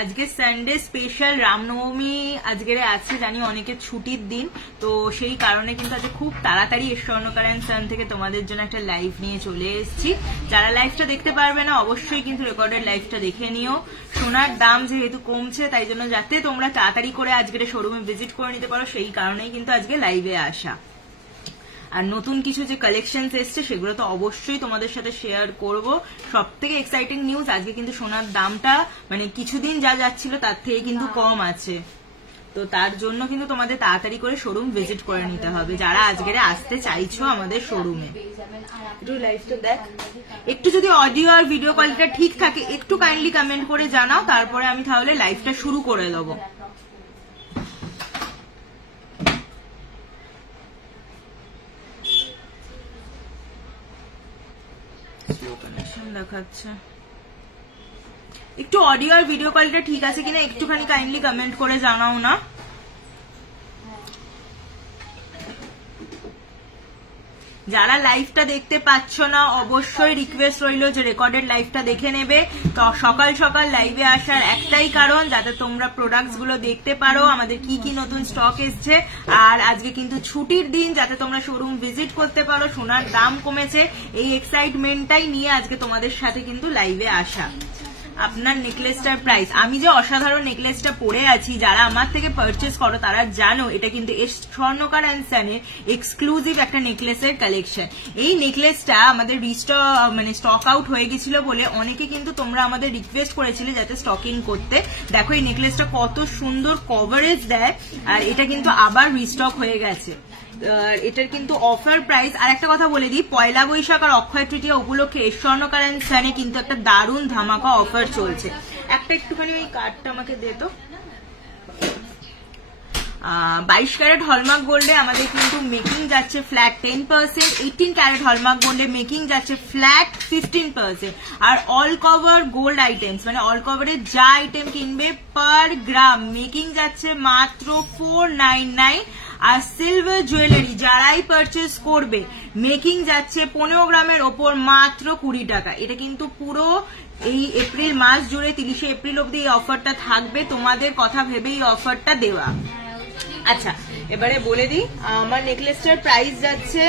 আজকে Sunday special Ramnavami আজকের আছে, জানি অনেকের ছুটির দিন, তো সেই কারণে কিন্তু আজকে খুব তাড়াতাড়ি স্বর্ণকার অ্যান্ড সান থেকে তোমাদের জন্য একটা লাইভ নিয়ে চলে এসেছি। যারা লাইভটা দেখতে পারবে না অবশ্যই কিন্তু রেকর্ডেড লাইভটা দেখে নিও। সোনার দাম যেহেতু কমছে তাই জন্য যাতে তোমরা তাড়াতাড়ি করে আজকের শোরুমে ভিজিট করে নিতে পারো সেই কারণেই কিন্তু আজকে লাইভে আসা। আর নতুন কিছু যে কালেকশনস এসছে সেগুলো তো অবশ্যই তোমাদের সাথে শেয়ার করব। সব থেকে এক্সাইটিং নিউজ, আজকে কিন্তু সোনার দামটা মানে কিছুদিন যা যাচ্ছিল তার থেকে কিন্তু কম আছে, তো তার জন্য কিন্তু তোমাদের তাড়াতাড়ি করে শোরুম ভিজিট করে নিতে হবে যারা আজকে আসতে চাইছো আমাদের শোরুমে। একটু লাইভটা দেখ, একটু যদি অডিও আর ভিডিও কোয়ালিটিটা ঠিক থাকে একটু কাইন্ডলি কমেন্ট করে জানাও, তারপরে আমি তাহলে লাইভটা শুরু করে দেবো। দেখাচ্ছে একটু অডিও আর ভিডিও কোয়ালিটি ঠিক আছে কিনা একটুখানি কাইন্ডলি কমেন্ট করে জানাও না। যারা লাইভটা দেখতে পাচ্ছ না অবশ্যই রিকোয়েস্ট রইল যে রেকর্ডেড লাইভটা দেখে নেবে। তো সকাল সকাল লাইভে আসার একটাই কারণ যাতে তোমরা প্রোডাক্টস গুলো দেখতে পারো, আমাদের কি কি নতুন স্টক এসছে, আর আজকে কিন্তু ছুটির দিন যাতে তোমরা শোরুম ভিজিট করতে পারো, সোনার দাম কমেছে এই এক্সাইটমেন্টটাই নিয়ে আজকে তোমাদের সাথে কিন্তু লাইভে আসা। আপনার নেকলেসটার প্রাইস, আমি যে অসাধারণ নেকলেসটা পরে আছি যারা আমার থেকে পারচেস করো তারা জানো এটা কিন্তু স্বর্ণকার অ্যান্ড সানের এক্সক্লুসিভ একটা নেকলেসের কালেকশন। এই নেকলেসটা আমাদের স্টক আউট হয়ে গেছিল বলে অনেকে কিন্তু তোমরা আমাদের রিকোয়েস্ট করেছিলে যাতে স্টকিং করতে। দেখো এই নেকলেসটা কত সুন্দর কভারেজ দেয়, আর এটা কিন্তু আবার রিস্টক হয়ে গেছে। এটার কিন্তু অফার প্রাইস, আর একটা কথা বলে দিই, পয়লা বৈশাখ আর অক্ষয় তৃতীয়া উপলক্ষে স্বর্ণকার অ্যান্ড সানে কিন্তু একটা দারুণ ধামাকা অফার চলছে। একটা একটুখানি ওই কার্ডটা আমাকে দে তো। 22 ক্যারেট হলমার্ক গোল্ডে আমাদের কিন্তু মেকিং যাচ্ছে ফ্ল্যাট 10%, 18 ক্যারেট হলমার্ক গোল্ডে মেকিং যাচ্ছে ফ্ল্যাট 15%, আর অল কভার গোল্ড আইটেমস মানে অল কভারের যা আইটেম কিনবে পার গ্রাম মেকিং যাচ্ছে মাত্র 499, আর সিলভার জুয়েলারি যারাই পারচেস করবে মেকিং যাচ্ছে 15 গ্রামের ওপর মাত্র 20 টাকা। এটা কিন্তু পুরো এই এপ্রিল মাস জুড়ে 30 এপ্রিল অব্দি এই অফারটা থাকবে, তোমাদের কথা ভেবে এই অফারটা দেওয়া। আচ্ছা এবারে বলে দিই, আমার নেকলেসটার প্রাইস যাচ্ছে,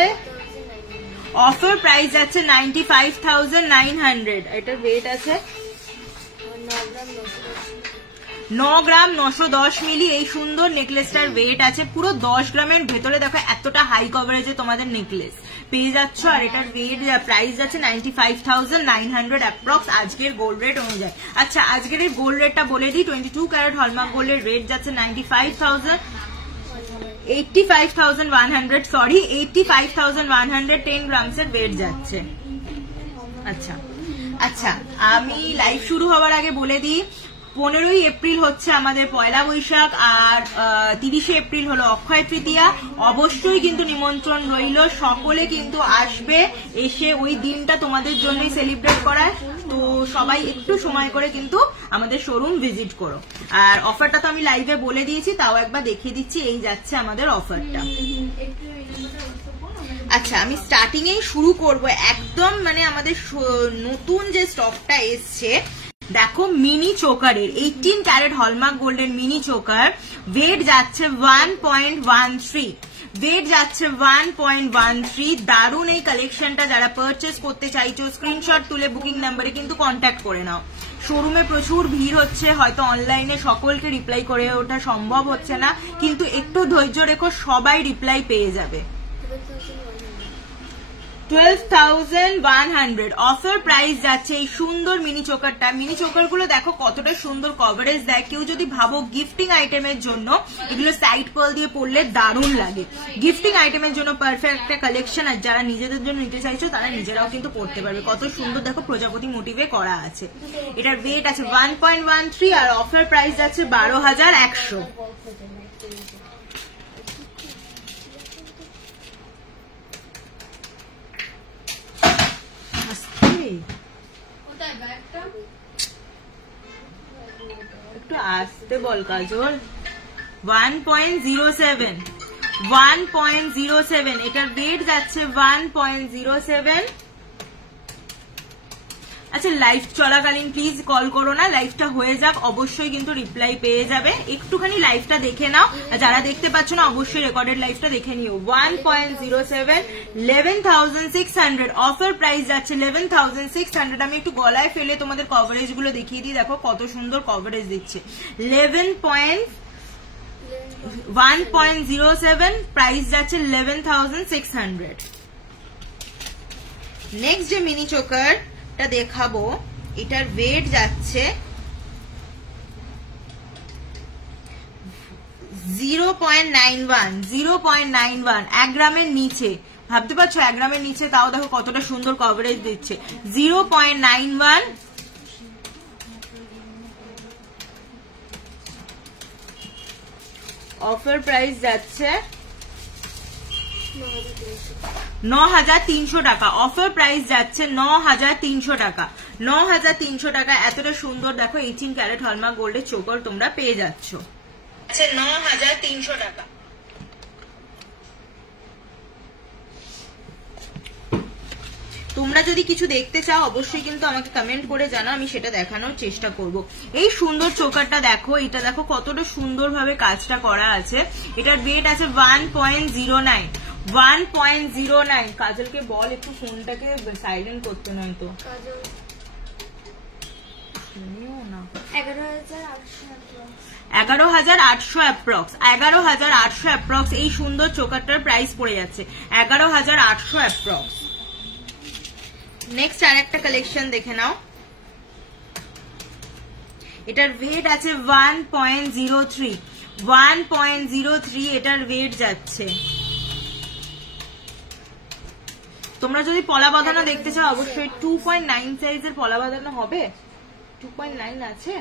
অফার প্রাইস যাচ্ছে 95,900। এটার ওয়েট আছে 9 গ্রাম 910 মিলি। এই সুন্দর নেকলেসটার ওয়েট আছে পুরো 10 গ্রামের ভেতরে। দেখো এতটা হাই কভারেজে তোমাদের নেকলেস পেয়ে যাচ্ছ, আর এটার ওয়েট প্রাইস যাচ্ছে 95,900 অ্যাপ্রক্স আজকের গোল্ড রেট অনুযায়ী। আচ্ছা আজকের এই গোল্ড রেটটা বলে দিই, 22 ক্যারেট হলমার্ক গোল্ডের রেট যাচ্ছে 85,100 সরি 85,100, 10 গ্রামসের ওয়েট যাচ্ছে। আচ্ছা আচ্ছা আমি লাইভ শুরু হওয়ার আগে বলে দিই, 15ই এপ্রিল হচ্ছে আমাদের পয়লা বৈশাখ, আর 30শে এপ্রিল হলো অক্ষয় তৃতীয়া। অবশ্যই কিন্তু নিমন্ত্রণ রইল, সকলে কিন্তু আসবে, এসে ওই দিনটা তোমাদের জন্যই সেলিব্রেট করায়। তো সবাই একটু সময় করে কিন্তু আমাদের শোরুম ভিজিট করো। আর অফারটা তো আমি লাইভে বলে দিয়েছি, তাও একবার দেখিয়ে দিচ্ছি। এই যাচ্ছে আমাদের অফারটা। আচ্ছা আমি স্টার্টিং এই শুরু করব একদম মানে আমাদের নতুন যে স্টকটা এসছে। দেখো মিনি চোকারের 18 ক্যারেট হলমার্ক গোল্ডের মিনি চোকার, ওয়েট যাচ্ছে 1.13, ওয়েট যাচ্ছে 1.13। দারুণ এই কালেকশনটা, যারা পারচেস করতে চাইছো স্ক্রিনশট তুলে বুকিং নাম্বারে কিন্তু কন্ট্যাক্ট করে নাও। শোরুমে প্রচুর ভিড় হচ্ছে, হয়তো অনলাইনে সকলকে রিপ্লাই করে ওঠা সম্ভব হচ্ছে না, কিন্তু একটু ধৈর্য রেখো, সবাই রিপ্লাই পেয়ে যাবে। 12,100 অফার প্রাইস যাচ্ছে এই সুন্দর মিনি চোকারটা। মিনি চোকার গুলো দেখো কতটা সুন্দর কভারেজ দেয়। কেউ যদি ভাবো গিফটিং আইটেমের জন্য এগুলো সাইড পার্ল দিয়ে পরলে দারুণ লাগে, গিফটিং আইটেমের জন্য পারফেক্ট একটা কালেকশন। আর যারা নিজেদের জন্য নিতে চাইছো তারা নিজেরাও কিন্তু পরতে পারবে। কত সুন্দর দেখো প্রজাপতি মোটিভে করা আছে। এটার ওয়েট আছে 1.13, আর অফার প্রাইস যাচ্ছে 12,100। একটু আসতে বল কাজল। 1.07, এটার ওয়েট যাচ্ছে 1.07, আচ্ছা লাইভ চলাকালীন প্লিজ কল করো না, লাইভটা হয়ে যাক, অবশ্যই কিন্তু রিপ্লাই পেয়ে যাবে। একটুখানি লাইভটা দেখে নাও, যারা দেখতে পাচ্ছ না অবশ্যই রেকর্ডেড লাইভটা দেখে নিও। 1.07 11,600 অফার প্রাইস যাচ্ছে 11,600। আমি একটু গলায় ফেলে তোমাদের কভারেজ গুলো দেখিয়ে দিই, দেখো কত সুন্দর কভারেজ দিচ্ছে। 1.07 প্রাইস যাচ্ছে 11,600। নেক্সট যে মিনি চোকারটা দেখাবো, এটার ওয়েট যাচ্ছে 0.91 1 গ্রামের নিচে। ভাবতে পারছো 1 গ্রামের নিচে, তাও দেখো কতটা সুন্দর কভারেজ দিচ্ছে। 0.91 অফার প্রাইস যাচ্ছে 9,300 টাকা। অফার প্রাইস যাচ্ছে 9,300 টাকা। 9,300 টাকা এতটা সুন্দর দেখো 18 ক্যারেট হলমার্ক গোল্ডের চোকার তোমরা পেয়ে যাচ্ছ। আচ্ছা 9,300 টাকা। তোমরা যদি কিছু দেখতে চাও অবশ্যই কিন্তু আমাকে কমেন্ট করে জানাও, আমি সেটা দেখানোর চেষ্টা করব। এই সুন্দর চোকারটা দেখো, এটা দেখো কতটা সুন্দরভাবে কাজটা করা আছে। এটার ওয়েট আছে 1.09। কাজলকে বল একটু ফোনটাকে সাইলেন্ট করতে, নয় তো শুনিও না। 11,800 অ্যাপ্রক্স। 11,800 অ্যাপ্রক্স এই সুন্দর চোকারটার প্রাইস পড়ে যাচ্ছে 11,800 অ্যাপ্রক্স। নেক্সট আর একটা কালেকশন দেখে নাও, এটার ওয়েট আছে 1.03 এটার ওয়েট যাচ্ছে। তোমরা যদি পলা বাঁধানো দেখতে চাও অবশ্যই 2.9 সাইজের পলা বাঁধানো হবে। 2.9 আছে,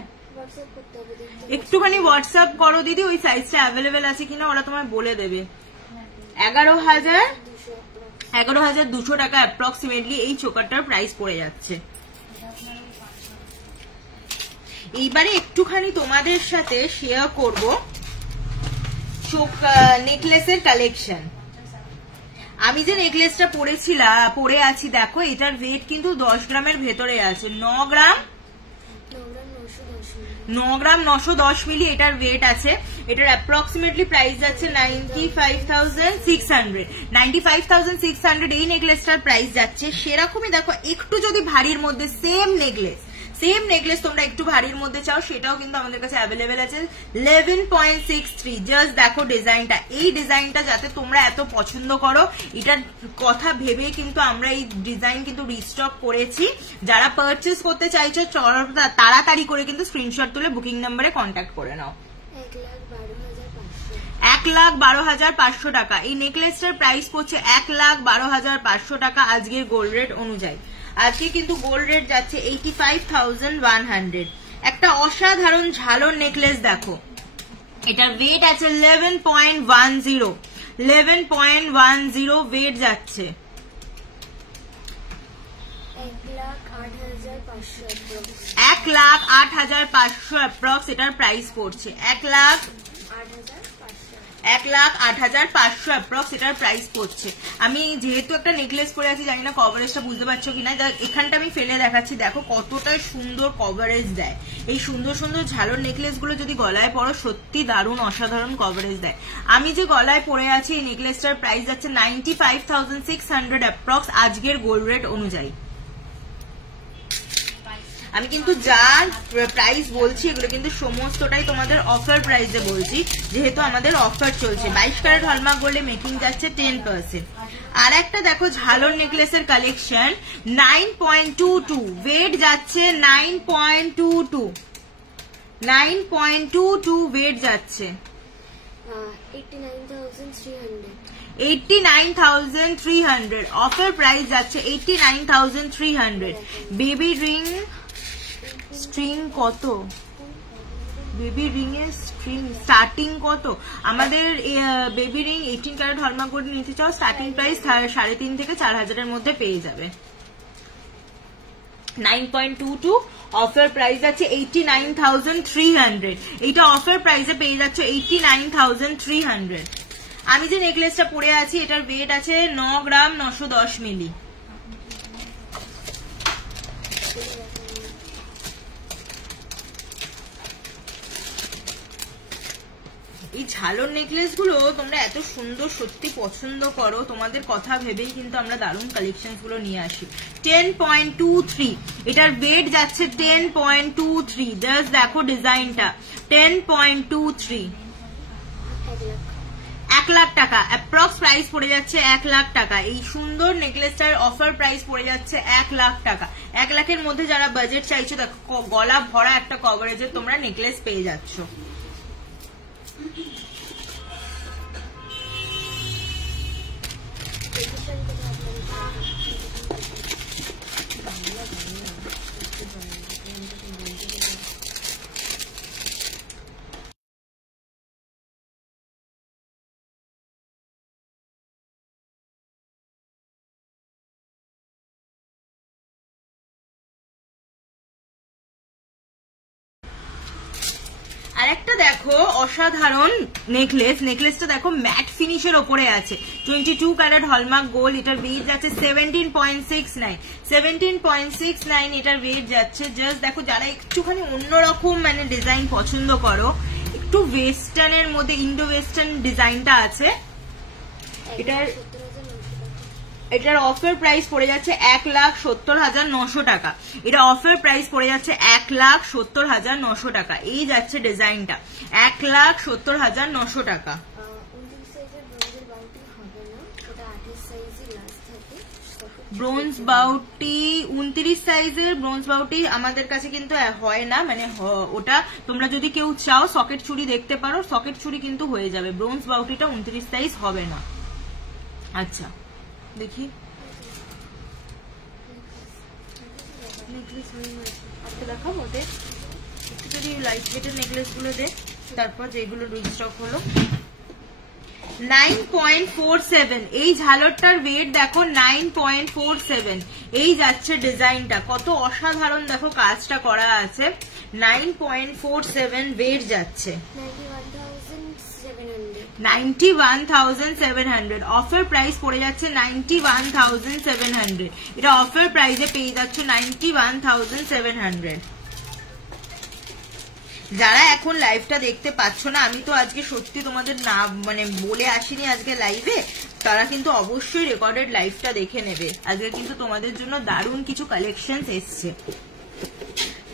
একটুখানি হোয়াটসঅ্যাপ করো দিদি, ওই সাইজটা অ্যাভেলেবেল আছে কিনা ওরা তোমায় বলে দেবে। 11,200 টাকা অ্যাপ্রক্সিমেটলি এই চোকারটার প্রাইস পড়ে যাচ্ছে। এইবারে একটুখানি তোমাদের সাথে শেয়ার করব নেকলেসের কালেকশন। আমি যে নেকলেসটা পরে আছি দেখো, এটার ওয়েট কিন্তু 10 গ্রামের ভেতরে আছে। 9 গ্রাম 910 মিলি এটার ওয়েট আছে। এটার অ্যাপ্রক্সিমেটলি প্রাইস যাচ্ছে 95,600। 95,600 এই নেকলেসটার প্রাইস যাচ্ছে। সেরকমই দেখো একটু যদি ভারীর মধ্যে সেম নেকলেস তোমরা একটু ভারীর মধ্যে চাও, সেটাও কিন্তু আমাদের কাছে অ্যাভেলেবেল আছে। 11.63। জাস্ট দেখো ডিজাইনটা, এই ডিজাইনটা যাতে তোমরা এত পছন্দ করো, এটার কথা ভেবে কিন্তু আমরা এই ডিজাইন কিন্তু রিস্টক করেছি। যারা পারচেস করতে চাইছো তাড়াতাড়ি করে কিন্তু স্ক্রিনশট তুলে বুকিং নাম্বারে কন্ট্যাক্ট করে নাও। 1,12,500 টাকা এই নেকলেসটার প্রাইস পড়ছে 1,12,500 টাকা আজকের গোল্ড রেট অনুযায়ী। আজকে কিন্তু গোল্ড রেট যাচ্ছে 85,100। একটা অসাধারণ ঝালর নেকলেস দেখো, এটার ওয়েট আছে 11.10 ওয়েট যাচ্ছে। 1,08,500 অ্যাপ্রক্স এটার প্রাইস পড়ছে। 1,08,500 অ্যাপ্রক্স এটার প্রাইস পড়ছে। আমি যেহেতু একটা নেকলেস পরে আছি, জানি না কভারেজটা বুঝতে পারছো কিনা, এখানটা আমি ফেলে দেখাচ্ছি, দেখো কতটা সুন্দর কভারেজ দেয়। এই সুন্দর সুন্দর ঝালর নেকলেস গুলো যদি গলায় পরো সত্যি দারুণ অসাধারণ কভারেজ দেয়। আমি যে গলায় পরে আছি এই নেকলেসটার প্রাইস যাচ্ছে 95,600 অ্যাপ্রক্স আজকের গোল্ড রেট অনুযায়ী। আমি কিন্তু যা প্রাইস বলছি এগুলো কিন্তু সমস্তটাই তোমাদের অফার প্রাইসে বলছি, যেহেতু আমাদের অফার চলছে। 22 ক্যারেট হলমার্ক গোল্ডে মেকিং যাচ্ছে 10%। আর একটা দেখো ঝালর নেকলেসের কালেকশন 9.22 ওয়েট যাচ্ছে 9.22 ওয়েট যাচ্ছে 89,300 অফার প্রাইস যাচ্ছে 89,300। বেবি রিং স্ট্রিং কত? বেবি রিং এর স্ট্রিং স্টার্টিং কত? আমাদের baby ring 18 carat hallmark gold নিতে চাও স্টার্টিং প্রাইস 3,500 থেকে 4,000 এর মধ্যে পেয়ে যাবে। 9.22 অফার প্রাইস আছে 89,300। এইটা অফার প্রাইসে পেয়ে যাচ্ছে 89,300। আমি যে নেকলেসটা পরে আছি এটার ওয়েট আছে 9 গ্রাম 910 মিলি। এই ঝালর নেকলেস গুলো তোমরা এত সুন্দর সত্যি পছন্দ করো, তোমাদের কথা ভেবেই কিন্তু আমরা দারুণ কালেকশন গুলো নিয়ে আসি। 10.23 এটার ওয়েট যাচ্ছে 10.23। জাস্ট দেখো ডিজাইনটা 10.23, 1 লাখ টাকা অ্যাপ্রক্স প্রাইস পড়ে যাচ্ছে 1 লাখ টাকা। এই সুন্দর নেকলেসটার অফার প্রাইস পড়ে যাচ্ছে 1 লাখ টাকা। 1 লাখের মধ্যে যারা বাজেট চাইছো দেখো গলা ভরা একটা কভারেজে তোমরা নেকলেস পেয়ে যাচ্ছ। আরেকটা দেখো অসাধারণ নেকলেস, নেকলেসটা দেখো ম্যাট ফিনিশের ওপরে আছে, 22 ক্যারেট হলমার্ক গোল্ড। এটার ওয়েট যাচ্ছে 17.69, 17.69 এটার ওয়েট যাচ্ছে। জাস্ট দেখো যারা একটুখানি অন্যরকম মানে ডিজাইন পছন্দ করো, একটু ওয়েস্টার্নের মধ্যে ইন্ডো ওয়েস্টার্ন ডিজাইনটা আছে, এটার অফার প্রাইস পড়ে যাচ্ছে 1,70,900 টাকা। এটা অফার প্রাইস পড়ে যাচ্ছে 1,70,900 টাকা। এই যাচ্ছে ডিজাইনটা 1,70,900 টাকা। ব্রোঞ্জ বাউটি 29 সাইজের ব্রোঞ্জ বাউটি আমাদের কাছে কিন্তু হয় না, মানে ওটা তোমরা যদি কেউ চাও সকেট চুড়ি দেখতে পারো, সকেট চুড়ি কিন্তু হয়ে যাবে। ব্রোঞ্জ বাউটিটা 29 সাইজ হবে না। আচ্ছা দেখি দেখাবো ওদের একটু, যদি লাইট ওয়েটের নেকলেস গুলো দে, তারপর যেগুলো রিস্টক হলো। 9.47 এই ঝালরটার ওয়েট দেখো 9.47। এই যাচ্ছে ডিজাইনটা, কত অসাধারণ দেখো কাজটা করা আছে। 9.47 ওয়েট যাচ্ছে 91,700। অফার প্রাইস পড়ে যাচ্ছে 91,700। এটা অফার প্রাইসে পেয়ে যাচ্ছ 91,700। যারা এখন লাইভটা দেখতে পাচ্ছ না, আমি তো আজকে সত্যি তোমাদের না মানে বলে আসিনি আজকে লাইভে, তারা কিন্তু অবশ্যই রেকর্ডেড লাইভটা দেখে নেবে। আজকে কিন্তু তোমাদের জন্য দারুণ কিছু কালেকশন এসছে।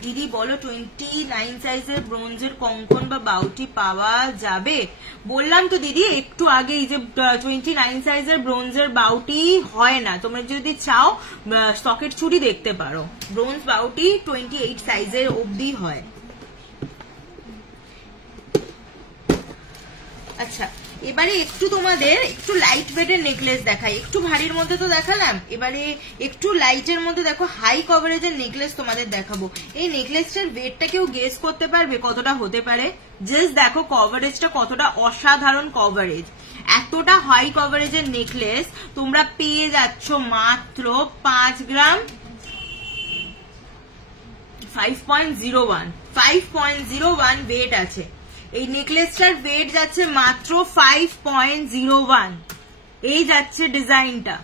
দিদি বলো 29 সাইজের ব্রোঞ্জের কঙ্কন বা বাউটি পাওয়া যাবে? বললাম তো দিদি একটু আগে যে 29 সাইজের ব্রোঞ্জের বাউটি হয় না, তোমরা যদি চাও সকেট চুড়ি দেখতে পারো। ব্রোঞ্জ বাউটি 28 সাইজের অবধি হয়। আচ্ছা এবারে একটু তোমাদের একটু লাইট ওয়েটের নেকলেস দেখাই। একটু ভারীর মধ্যে তো দেখালাম, এবারে একটু লাইটের মধ্যে দেখো হাই কভারেজের নেকলেস তোমাদের দেখাবো। এই নেকলেসটার ওয়েটটা কেউ গেস করতে পারবে কতটা হতে পারে? জাস্ট দেখো কভারেজটা কতটা অসাধারণ কভারেজ। এতটা হাই কভারেজের নেকলেস তোমরা পেয়ে যাচ্ছ মাত্র 5 গ্রাম 5.01 ওয়েট আছে। এই নেকলেসটার ওয়েট যাচ্ছে মাত্র 5.01। এই যাচ্ছে ডিজাইনটা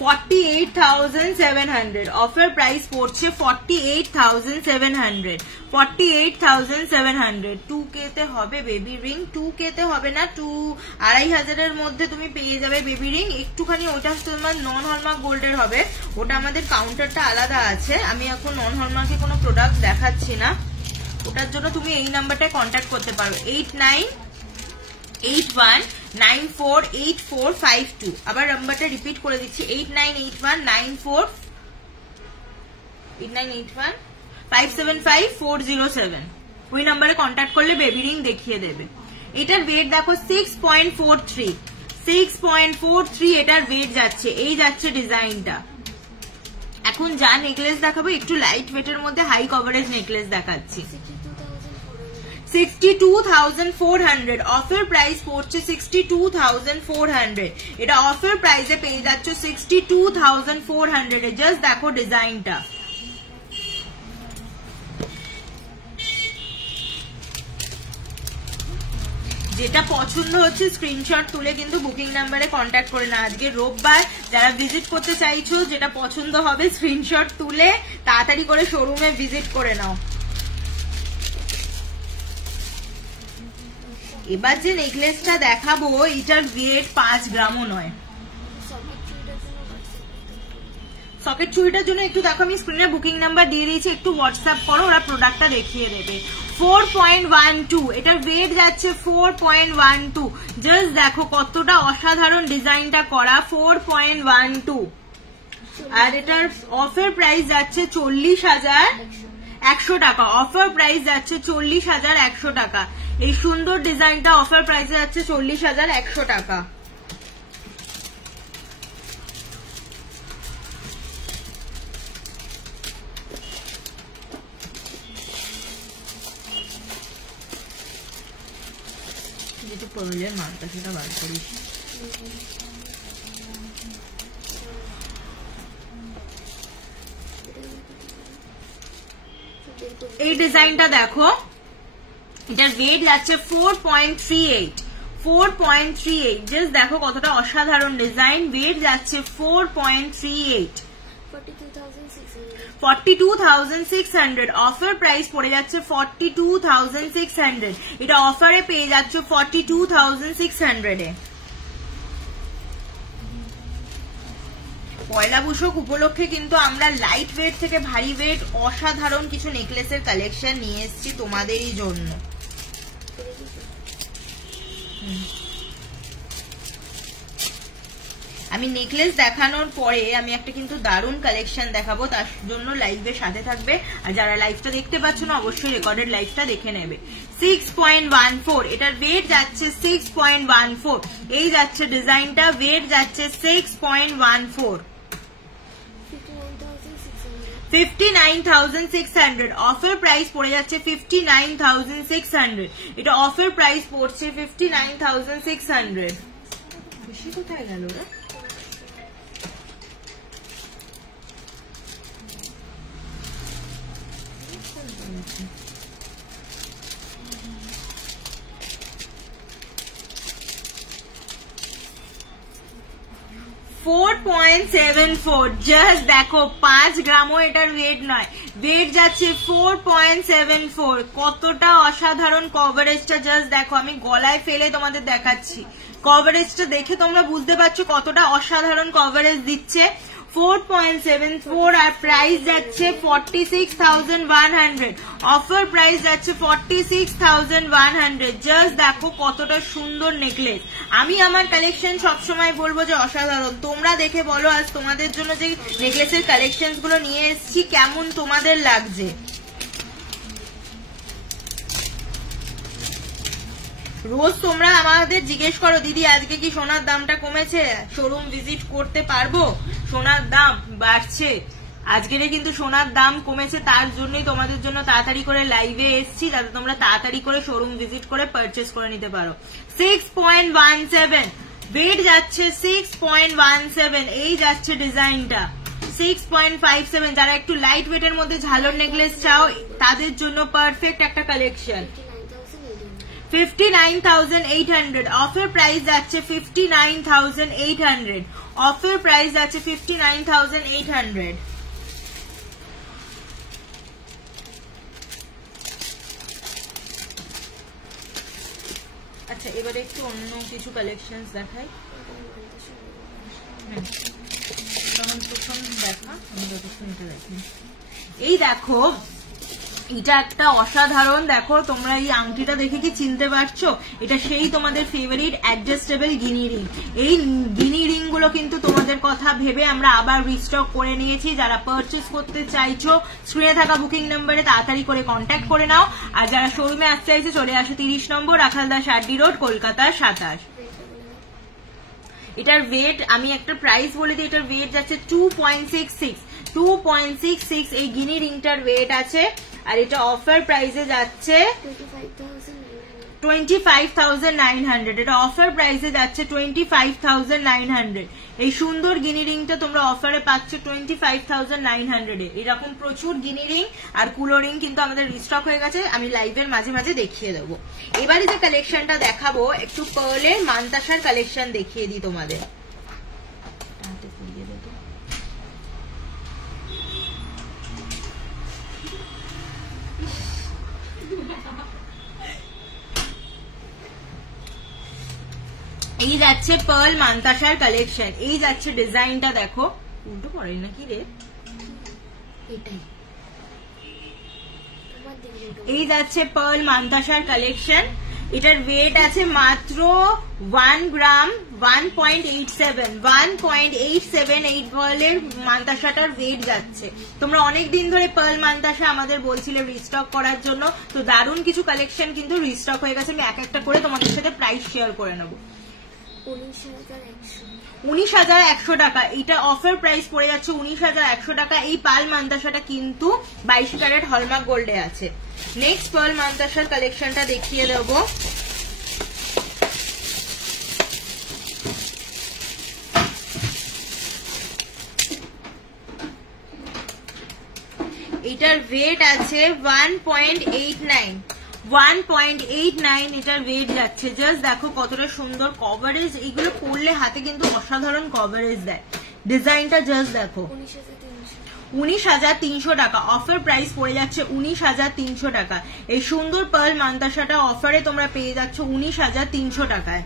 48,700। অফার প্রাইস পড়ছে 48,700। 48,700। 2K তে হবে বেবি রিং, 2K তে হবে না, 2,500 মধ্যে তুমি পেয়ে যাবে বেবি রিং। একটুখানি ওটা তোমার নন হলমার্ক গোল্ডের হবে, ওটা আমাদের কাউন্টারটা আলাদা আছে। আমি এখন নন হলমার্কে কোনো প্রোডাক্ট দেখাচ্ছি না, ওটার জন্য তুমি এই নাম্বারটায় কন্ট্যাক্ট করতে পারো 8981948452। আবার নাম্বারটা রিপিট করে দিচ্ছি 8981 ওই নাম্বারে কন্ট্যাক্ট করলে বেবি রিং দেখিয়ে দেবে। এটার ওয়েট দেখো 6.43 এটার ওয়েট যাচ্ছে। এই যাচ্ছে ডিজাইনটা। এখন যা নেকলেস দেখাবো একটু লাইট ওয়েটের মধ্যে হাই কভারেজ নেকলেস দেখাচ্ছি। 62,400। অফার প্রাইস পড়ছে 62,400। এটা অফার প্রাইসে পেয়ে যাচ্ছ 62,400 এ। জাস্ট দেখো ডিজাইনটা। যেটা পছন্দ হচ্ছে স্ক্রিনশট তুলে কিন্তু বুকিং নাম্বারে কন্ট্যাক্ট করে না। আজকে রোববার, যারা ভিজিট করতে চাইছো যেটা পছন্দ হবে স্ক্রিনশট তুলে তাড়াতাড়ি করে শোরুমে ভিজিট করে নাও। এবার যে নেকলেসটা দেখাবো এটার ওয়েট 5 গ্রামও নয়। সকেট চুড়িটার জন্য একটু দেখো, আমি স্ক্রিনে বুকিং নাম্বার দিয়ে দিয়েছি, একটু হোয়াটসঅ্যাপ করো, ওরা প্রোডাক্টটা দেখিয়ে দেবে। 4.12 এটার ওয়েট যাচ্ছে 4.12। জাস্ট দেখো কতটা অসাধারণ ডিজাইনটা করা, 4.12। আর এটার অফার প্রাইস যাচ্ছে 40,100 টাকা। অফার প্রাইস যাচ্ছে 40,100 টাকা। এই সুন্দর ডিজাইনটা অফার প্রাইসে যাচ্ছে 40,100 টাকা। যেটা প্রয়োজন মালটা সেটা বার করিস। এই ডিজাইনটা দেখো, এটার ওয়েট যাচ্ছে 4.38। 4.38 জাস্ট দেখো কতটা অসাধারণ ডিজাইন। ওয়েট যাচ্ছে 4.38। 42,600। অফার প্রাইস পড়ে যাচ্ছে 42,600। এটা অফারে পেয়ে যাচ্ছে 42,600 এ। পয়লা বৈশাখ উপলক্ষে কিন্তু আমরা লাইট ওয়েট থেকে ভারী ওয়েট অসাধারণ কিছু নেকলেসের কালেকশন নিয়ে এসেছি তোমাদেরই জন্য। আমি নেকলেস দেখানোর পরে আমি একটা কিন্তু দারুণ কালেকশন দেখাবো, তার জন্য লাইভের সাথে থাকবে। আর যারা লাইভটা দেখতে পাচ্ছ না অবশ্যই রেকর্ডেড লাইভটা দেখে নেবে। 6.14 এটার ওয়েট যাচ্ছে 6.14। এই যাচ্ছে ডিজাইনটা, ওয়েট যাচ্ছে 6.14। 59,600। অফার প্রাইস পড়ে যাচ্ছে 59,600। এটা অফার প্রাইস পড়ছে 59,600। বেশি কোথায় গেল রে? $4.74। জাস্ট দেখো 5 গ্রামও এটার ওয়েট নয়, ওয়েট যাচ্ছে 4.74। কতটা অসাধারণ কভারেজটা জাস্ট দেখো, আমি গলায় ফেলে তোমাদের দেখাচ্ছি। কভারেজটা দেখে তোমরা বুঝতে পারছো কতটা অসাধারণ কভারেজ দিচ্ছে। 4.74 আর প্রাইস যাচ্ছে 46,100। অফার প্রাইস যাচ্ছে 46,100। জাস্ট দেখো কতটা সুন্দর নেকলেস। আমি আমার কালেকশন সবসময় বলবো যে অসাধারণ। তোমরা দেখে বলো আজ তোমাদের জন্য যে নেকলেসের কালেকশন গুলো নিয়ে এসেছি কেমন তোমাদের লাগছে। রোজ তোমরা আমাদের জিজ্ঞেস করো দিদি আজকে কি সোনার দামটা কমেছে, শোরুম ভিজিট করতে পারবো, সোনার দাম বাড়ছে। আজকে কিন্তু সোনার দাম কমেছে, তার জন্যই তোমাদের জন্য তাড়াতাড়ি করে লাইভে এসছি, যাতে তোমরা তাড়াতাড়ি করে শোরুম ভিজিট করে পারচেস করে নিতে পারো। 6.17 ওয়েট যাচ্ছে 6.17। এই যাচ্ছে ডিজাইনটা 6.57। যারা একটু লাইট ওয়েটের মধ্যে ঝালর নেকলেস চাও তাদের জন্য পারফেক্ট একটা কালেকশন। 59,800। অফার প্রাইস যাচ্ছে 59,800। অফার প্রাইস যাচ্ছে 59,800। আচ্ছা এবারে একটু অন্য কিছু কালেকশন দেখাই। তখন প্রথম দেখা আমি যতক্ষণ এটা দেখি। এই দেখো এটা একটা অসাধারণ, দেখো তোমরা এই আংটিটা দেখে কি চিনতে পারছো? এটা সেই তোমাদের ফেভারিট অ্যাডজাস্টেবল গিনি রিং। এই গিনি রিং গুলো কিন্তু তোমাদের কথা ভেবে আমরা আবার রিস্টক করে নিয়েছি। যারা পারচেস করতে চাইছো স্ক্রিনে থাকা বুকিং নাম্বারে তাড়াতাড়ি করে কন্ট্যাক্ট করে নাও। আর যারা শোরুমে আসতে চাইছে চলে আসো 30 নম্বর রাখালদাস আড্ডি রোড, কলকাতা 27। এটার ওয়েট আমি একটা প্রাইস বলে দিই, এটার ওয়েট যাচ্ছে 2.66। 2.66 এই গিনি রিংটার ওয়েট আছে। আর এটা অফার প্রাইসে যাচ্ছে 25,900, এটা অফার প্রাইসে যাচ্ছে 25,900। এই সুন্দর গিনি রিংটা তোমরা অফারে পাচ্ছ 25,900 এ। এরকম প্রচুর গিনি রিং আর কুলো রিং কিন্তু আমাদের রিস্টক হয়ে গেছে, আমি লাইভের মাঝে মাঝে দেখিয়ে দেবো। এবারে যে কালেকশনটা দেখাবো, একটু পার্লের মানতাসার কালেকশন দেখিয়ে দিই তোমাদের। এই যাচ্ছে পার্ল মানতাসার কালেকশন, এই যাচ্ছে ডিজাইনটা দেখো, উল্টো পড়ে নাকি রে, এই যাচ্ছে পার্ল মানতাসার কালেকশন। এটার ওয়েট আছে মাত্র 1 গ্রাম 1.87 এই পার্লের মানতাসাটার ওয়েট যাচ্ছে। তোমরা অনেকদিন ধরে পার্ল মানতাসা আমাদের বলছিলে রিস্টক করার জন্য, তো দারুণ কিছু কালেকশন কিন্তু রিস্টক হয়ে গেছে। আমি এক একটা করে তোমাদের সাথে প্রাইস শেয়ার করে নেবো। 19,100 টাকা, এটা অফার প্রাইস পড়ে যাচ্ছে 19,100 টাকা। এই পার্ল মানতাসাটা কিন্তু 22 ক্যারেট হলমার্ক গোল্ডে আছে। নেক্সট পার্ল মানতাসার কালেকশনটা দেখিয়ে দেবো। এটার ওয়েট আছে 1.89 এটার ওয়েট যাচ্ছে। জাস্ট দেখো কতটা সুন্দর কভারেজ, এগুলো পরলে হাতে কিন্তু অসাধারণ কভারেজ দেয়। ডিজাইনটা জাস্ট দেখো, 19,300 টাকা অফার প্রাইস পড়ে যাচ্ছে 19,300 টাকা। এই সুন্দর পার্ল মানতাসাটা অফারে তোমরা পেয়ে যাচ্ছ 19,300 টাকায়।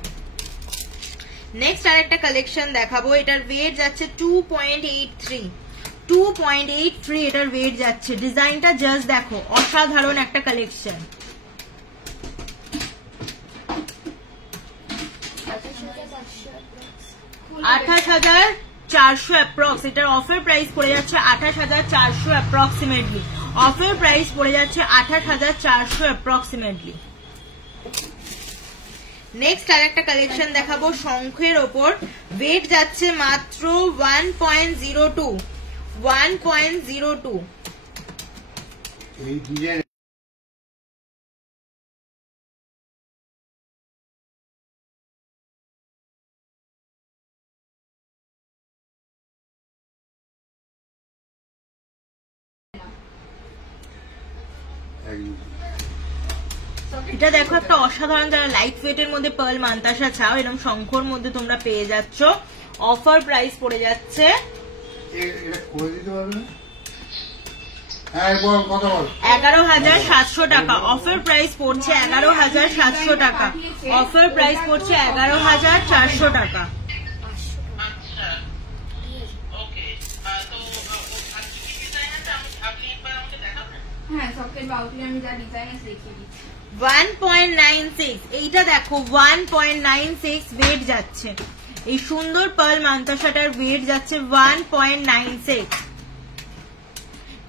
নেক্সট আরেকটা কালেকশন দেখাবো, এটার ওয়েট যাচ্ছে 2.83 এটার ওয়েট যাচ্ছে। ডিজাইনটা জাস্ট দেখো, অসাধারণ একটা কালেকশন। 28,400 অ্যাপ্রক্স, এটার অফার প্রাইস পড়ে যাচ্ছে 28,400 অ্যাপ্রক্সিমেটলি। অফার প্রাইস পড়ে যাচ্ছে 28,400 অ্যাপ্রক্সিমেটলি। নেক্সট আরেকটা কালেকশন দেখাবো শঙ্খের ওপর, ওয়েট যাচ্ছে মাত্র 1.02 এটা দেখো একটা অসাধারণ, যারা লাইট ওয়েট এর মধ্যে পার্ল মানতাসা চাও এরকম শঙ্খর মধ্যে তোমরা পেয়ে যাচ্ছ। অফার প্রাইস পড়ে যাচ্ছে 11,700 টাকা। অফার প্রাইস পড়ছে 11,700 টাকা। অফার প্রাইস পড়ছে 11,400 টাকা। হ্যাঁ, সকেট বাউটি আমি যা ডিজাইন আছে দেখিয়ে দিচ্ছি। 1.96 এইটা দেখো 1.96 ওয়েট যাচ্ছে। এই সুন্দর পার্ল মানতাসাটার ওয়েট যাচ্ছে 1.96।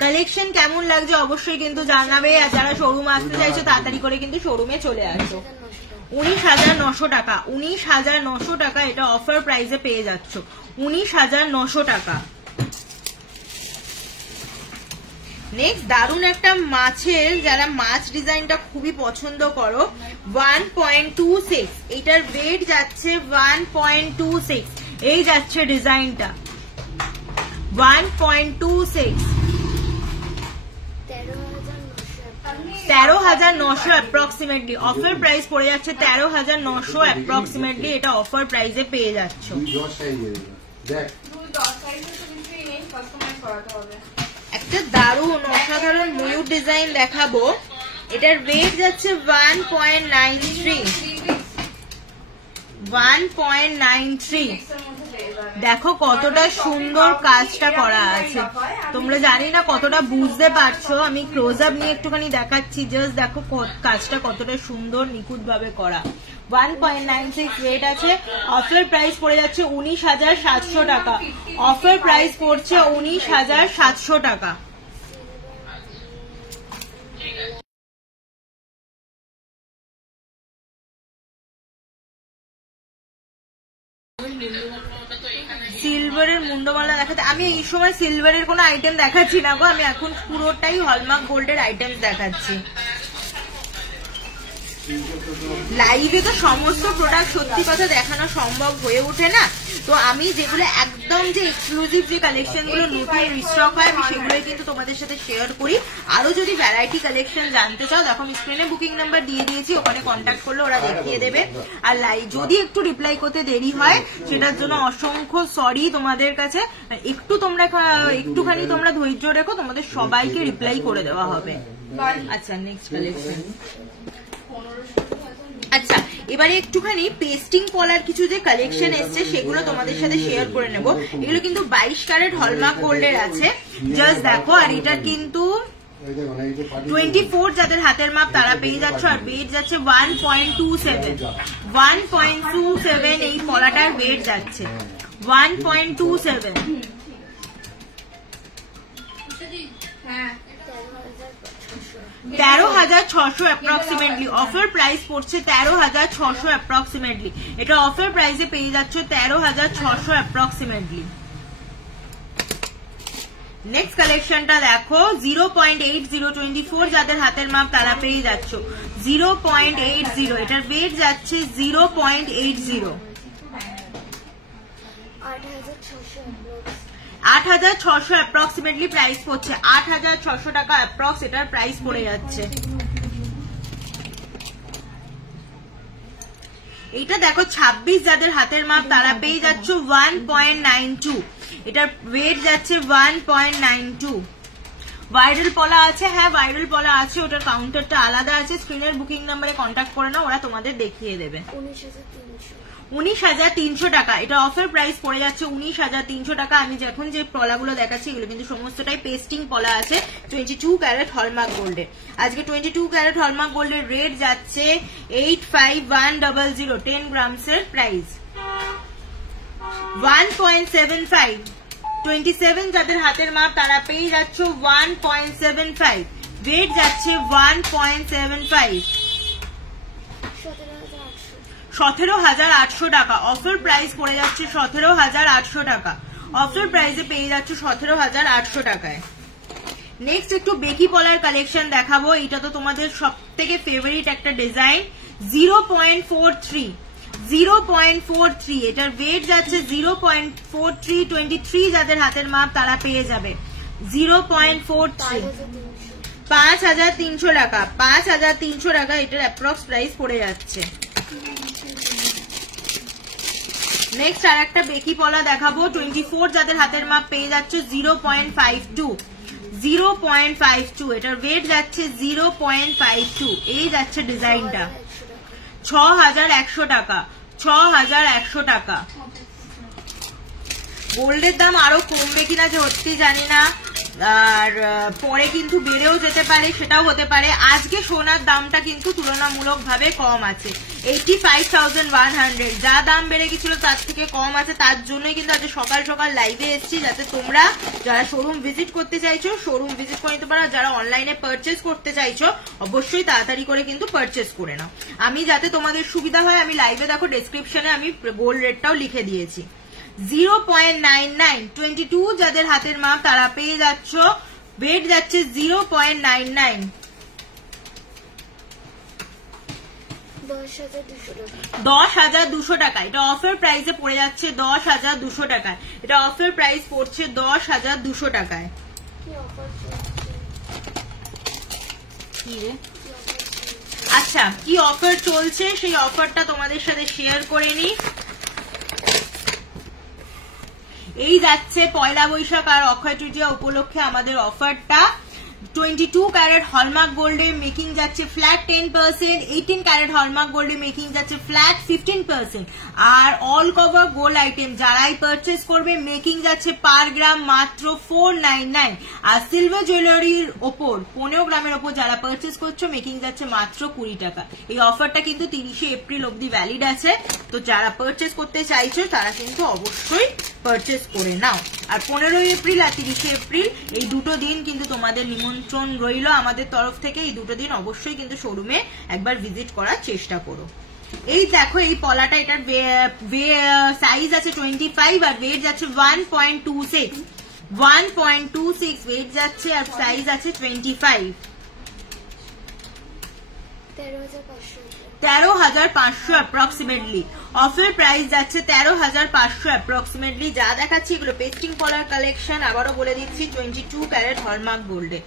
কালেকশন কেমন লাগছে অবশ্যই কিন্তু জানাবে, আর যারা শোরুম আসতে চাইছো তাড়াতাড়ি করে কিন্তু শোরুমে চলে আসো। 19,900 টাকা, 19,900 টাকা এটা অফার প্রাইসে পেয়ে যাচ্ছ 19,900 টাকা। নেক্সট দারুন একটা মাছের, যারা মাছ ডিজাইনটা খুবই পছন্দ করো, 1.26 এটার ওয়েট যাচ্ছে 1.26। এই যাচ্ছে ডিজাইনটা 1.26, 13,900 অ্যাপ্রক্সিমেটলি। অফার প্রাইস পড়ে যাচ্ছে 13,900 অ্যাপ্রক্সিমেটলি, এটা অফার প্রাইসে পেয়ে যাচ্ছ। একটা দারুণ অসাধারণ ময়ূর ডিজাইন দেখাবো, এটার ওয়েট যাচ্ছে 1.93। দেখো কতটা সুন্দর কাজটা করা আছে, তোমরা জানি না কতটা বুঝতে পারছো, আমি ক্লোজ আপ নিয়ে একটুখানি দেখাচ্ছি। জাস্ট দেখো কাজটা কতটা সুন্দর নিখুঁত ভাবে করা। 1.96 ওয়েট আছে। অফার প্রাইস পড়ে যাচ্ছে 19,700 টাকা। অফার প্রাইস পড়ছে 19,700 টাকা। সিলভারের মুন্ডমালা দেখাতে, আমি এই সময় সিলভারের কোনো আইটেম দেখাচ্ছি না গো, আমি এখন পুরোটাই হলমার্ক গোল্ডের আইটেম দেখাচ্ছি। লাইভে তো সমস্ত প্রোডাক্ট সত্যি কথা দেখানো সম্ভব হয়ে ওঠে না, তো আমি যেগুলো একদম যে এক্সক্লুসিভ যে কালেকশন গুলো নতুন রিস্টক হয় আমি সেগুলোই কিন্তু তোমাদের সাথে শেয়ার করি। আরো যদি ভ্যারাইটি কালেকশন জানতে চাও দেখো আমি স্ক্রিনে বুকিং নাম্বার দিয়ে দিয়েছি, ওখানে কন্ট্যাক্ট করলে ওরা দেখিয়ে দেবে। আর যদি একটু রিপ্লাই করতে দেরি হয় সেটার জন্য অসংখ্য সরি তোমাদের কাছে, একটুখানি তোমরা ধৈর্য রেখো, তোমাদের সবাইকে রিপ্লাই করে দেওয়া হবে। আচ্ছা নেক্সট কালেকশন। আচ্ছা এবারে একটুখানি পেস্টিং পলার কিছু যে কালেকশন এসছে সেগুলো তোমাদের সাথে শেয়ার করে নেব। এগুলো কিন্তু 22 ক্যারেট হলমার্ক গোল্ডের আছে, জাস্ট দেখো। আর এটা কিন্তু 24 যাদের হাতের মাপ তারা পেয়ে যাচ্ছে, আর ওয়েট যাচ্ছে 1.27 এই পলাটার ওয়েট যাচ্ছে 1.27। 13,600 অ্যাপ্রক্সিমেটলি অফার প্রাইস পড়ছে 13,600 অ্যাপ্রক্সিমেটলি। এটা অফার প্রাইসে পেয়ে যাচ্ছ 13,600 অ্যাপ্রক্সিমেটলি। নেক্সট কালেকশনটা দেখো 0.80 যাদের হাতের মাপ তারা পেয়ে যাচ্ছ 0.80, এটার ওয়েট যাচ্ছে 0.80। 8,600 অ্যাপ্রক্সিমেটলি প্রাইস পড়ছে, 8,600 টাকা অ্যাপ্রক্স এটার প্রাইস পড়ে যাচ্ছে। এটা দেখো 26 যাদের হাতের মাপ তারা পেয়ে যাচ্ছ 1.92, এটার ওয়েট যাচ্ছে 1.92। ভাইরাল পলা আছে, হ্যাঁ ভাইরাল পলা আছে, ওটার কাউন্টারটা আলাদা আছে, স্ক্রিনের বুকিং নাম্বারে কন্ট্যাক্ট করে নাও, ওরা তোমাদের দেখিয়ে দেবে। 19,300 টাকা এটা অফার প্রাইস পড়ে যাচ্ছে 19,300 টাকা। আমি যখন যে পলাগুলো দেখাচ্ছি এগুলো কিন্তু সমস্তটাই পেস্টিং পলা আছে 22 ক্যারেট হলমার্ক গোল্ডের। আজকে 22 ক্যারেট হলমার্ক গোল্ডের রেট যাচ্ছে 85,100, 10 গ্রামসের প্রাইস 1.75। 27 যাদের হাতের মাপ তারা পেয়ে যাচ্ছ 1.75, ওয়েট যাচ্ছে 1.75। 17,800 টাকা অফার প্রাইস পড়ে যাচ্ছে 17,800 টাকা। অফার প্রাইসে পেয়ে যাচ্ছে 17,800 টাকায়। নেক্সট একটু বেকি পলার কালেকশন দেখাবো, এটা তো তোমাদের সব থেকে ফেভারিট একটা ডিজাইন 0.43, এটার ওয়েট যাচ্ছে 0.43। 23 যাদের হাতের মাপ তারা পেয়ে যাবে 0.43, 5,300 টাকা। 5,300 টাকা এটার অ্যাপ্রক্স প্রাইস পড়ে যাচ্ছে। নেক্সট আর একটা বেকি পলা দেখাবো 24 যাদের হাতের মাপ পেয়ে যাচ্ছে 0.52, এটার ওয়েট যাচ্ছে 0.52। এই যাচ্ছে ডিজাইনটা 6,100 টাকা। 6,100 টাকা। গোল্ডের দাম আরো কমবে কিনা যে সত্যি জানি না, আর পরে কিন্তু বেড়েও যেতে পারে, সেটাও হতে পারে। আজকে সোনার দামটা কিন্তু তুলনামূলক ভাবে কম আছে 85,100, যা দাম বেড়ে গেছিল তার থেকে কম আছে। তার জন্যই কিন্তু আজকে সকাল সকাল লাইভে এসেছি, যাতে তোমরা যারা শোরুম ভিজিট করতে চাইছো শোরুম ভিজিট করে নিতে পারো, যারা অনলাইনে পারচেস করতে চাইছো অবশ্যই তাড়াতাড়ি করে কিন্তু পারচেস করে নাও। আমি যাতে তোমাদের সুবিধা হয় আমি লাইভে দেখো ডেসক্রিপশনে আমি গোল্ড রেটটাও লিখে দিয়েছি 0.99। 22 যাদের হাতের মাপ তারা পেয়ে যাচ্ছ, ওয়েট যাচ্ছে 0.99। 10,200 টাকা এটা অফার প্রাইসে পড়ে যাচ্ছে 10,200 টাকায়। এটা অফার প্রাইস পড়ছে 10,200 টাকায়। আচ্ছা কি অফার চলছে সেই অফারটা তোমাদের সাথে শেয়ার করে নি। এই যাচ্ছে পয়লা বৈশাখ আর অক্ষয় তৃতীয়া উপলক্ষে আমাদের অফারটা 22 ক্যারেট হলমার্ক গোল্ডের মেকিং যাচ্ছে ফ্ল্যাট 10%, 18 ক্যারেট হলমার্ক গোল্ডের মেকিং যাচ্ছে ফ্ল্যাট 15%, আর অল কভার গোল্ড আইটেম যারাই পারচেস করবে মেকিং যাচ্ছে পার গ্রাম মাত্র 499, আর সিলভার জুয়েলারির ওপর 15 গ্রামের ওপর যারা পারচেস করছো মেকিং যাচ্ছে মাত্র 20 টাকা। এই অফারটা কিন্তু 30 এপ্রিল অব্দি ভ্যালিড আছে, তো যারা পারচেস করতে চাইছো তারা কিন্তু অবশ্যই পারচেস করে নাও। আর 15 এপ্রিল আর 30 এপ্রিল এই দুটো দিন কিন্তু তোমাদের নিমন্ত্রণ রইল আমাদের তরফ থেকে। এই দুটো দিন অবশ্যই কিন্তু শোরুমে একবার ভিজিট করার চেষ্টা করো। এই দেখো এই পলাটা, এটার সাইজ আছে 25 আর ওয়েট যাচ্ছে 1.26 ওয়েট যাচ্ছে, আর সাইজ আছে 25। 13,500 অ্যাপ্রক্সিমেটলি। অফার প্রাইস যাচ্ছে 13,500 অ্যাপ্রক্সিমেটলি। যা দেখাচ্ছি এগুলো পেস্টিং পলার কালেকশন, আবারও বলে দিচ্ছি 22 ক্যারেট হলমার্ক গোল্ডে।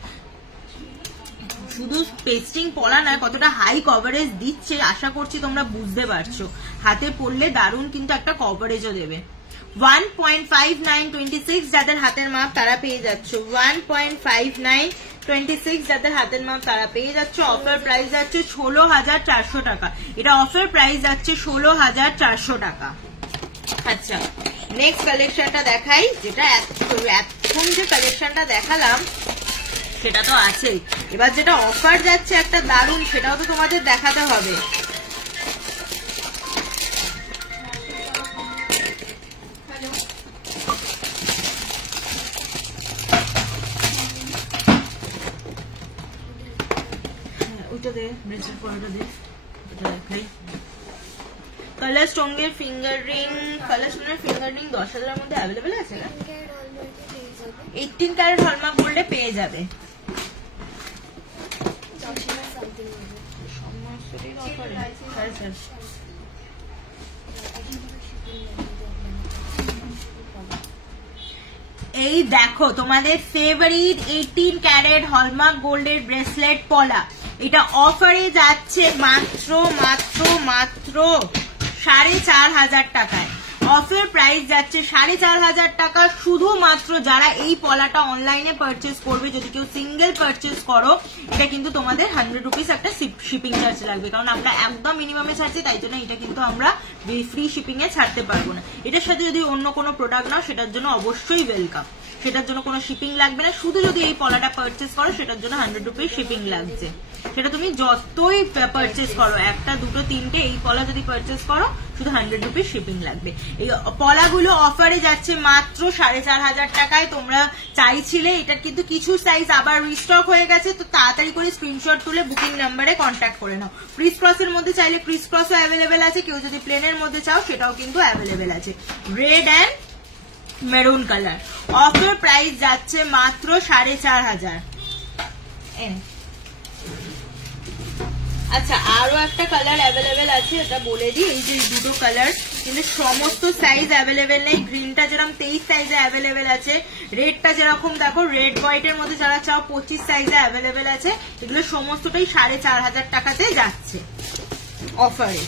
শুধু পেস্টিং পলা নয়, কতটা হাই কভারেজ দিচ্ছে আশা করছি তোমরা বুঝতে পারছো। হাতে পড়লে দারুণ কিন্তু একটা কভারেজও দেবে। 1.5926 যাদের হাতের মাপ তারা পেয়ে যাচ্ছে, 1.5926 যাদের হাতের মাপ তারা পেয়ে যাচ্ছে। অফার প্রাইস যাচ্ছে 16,400 টাকা। এটা অফার প্রাইস যাচ্ছে 16,400 টাকা। আচ্ছা, নেক্সট কালেকশনটা দেখাই, যেটা এখন যে কালেকশনটা দেখালাম সেটা তো আছেই, এবার যেটা অফার যাচ্ছে একটা দারুণ, সেটাও তো তোমাদের দেখাতে হবে। ওইটা দে, ব্রেসলেট পরাটা দে, এটা দেখাই। কালার স্টোনের ফিঙ্গার রিং, 10,000 এর মধ্যে অ্যাভেলেবেল আছে না? 18 ক্যারেট হলমার্ক গোল্ডে পেয়ে যাবে। এই দেখো তোমাদের ফেভারিট 18 ক্যারেট হলমার্ক গোল্ডের ব্রেসলেট পলা, এটা অফারে যাচ্ছে মাত্র 4,500 টাকায়। অফার প্রাইস যাচ্ছে 4,500 টাকা শুধুমাত্র যারা এই পলাটা অনলাইনে পারচেস করবে। যদি কেউ সিঙ্গেল পারচেস করো, এটা কিন্তু তোমাদের 100 রুপিস একটা শিপিং চার্জ লাগবে, কারণ আমরা একদম মিনিমামে ছাড়ছি, তাই জন্য এটা কিন্তু আমরা ফ্রি শিপিং এ ছাড়তে পারবো না। এটার সাথে যদি অন্য কোনো প্রোডাক্ট নাও সেটার জন্য অবশ্যই ওয়েলকাম, সেটার জন্য কোনো শিপিং লাগবে না। শুধু যদি এই পলাটা পারচেস করো সেটার জন্য 100 রুপিস শিপিং লাগছে। সেটা তুমি যতই পারচেস করো, একটা দুটো তিনটে এই পলা যদি পারচেস করো, শুধু 100 রুপিস শিপিং লাগবে। এই পলাগুলো অফারে যাচ্ছে মাত্র 4,500 টাকায়। তোমরা চাইছিলে, এটার কিন্তু কিছু সাইজ আবার রিস্টক হয়ে গেছে, তো তাড়াতাড়ি করে স্ক্রিনশট তুলে বুকিং নাম্বারে কন্ট্যাক্ট করে নাও। ক্রিস ক্রসের মধ্যে চাইলে ক্রিস ক্রসও অ্যাভেলেবেল আছে, কেউ যদি প্লেনের মধ্যে চাও সেটাও কিন্তু অ্যাভেলেবেল আছে। Red and maroon colour. Offer price যাচ্ছে মাত্র 4,500। আচ্ছা, আরো একটা কালার অ্যাভেলেবেল আছে, এটা বলে দিই। এই যে দুটো কালার, কিন্তু সমস্ত সাইজ অ্যাভেলেবেল নেই। গ্রিনটা যেরকম 23 সাইজে অ্যাভেলেবেল আছে, রেডটা যেরকম দেখো রেড হোয়াইটের মধ্যে যারা চাও 25 সাইজে অ্যাভেলেবেল আছে। এগুলো সমস্তটাই 4,500 টাকাতে যাচ্ছে অফারে।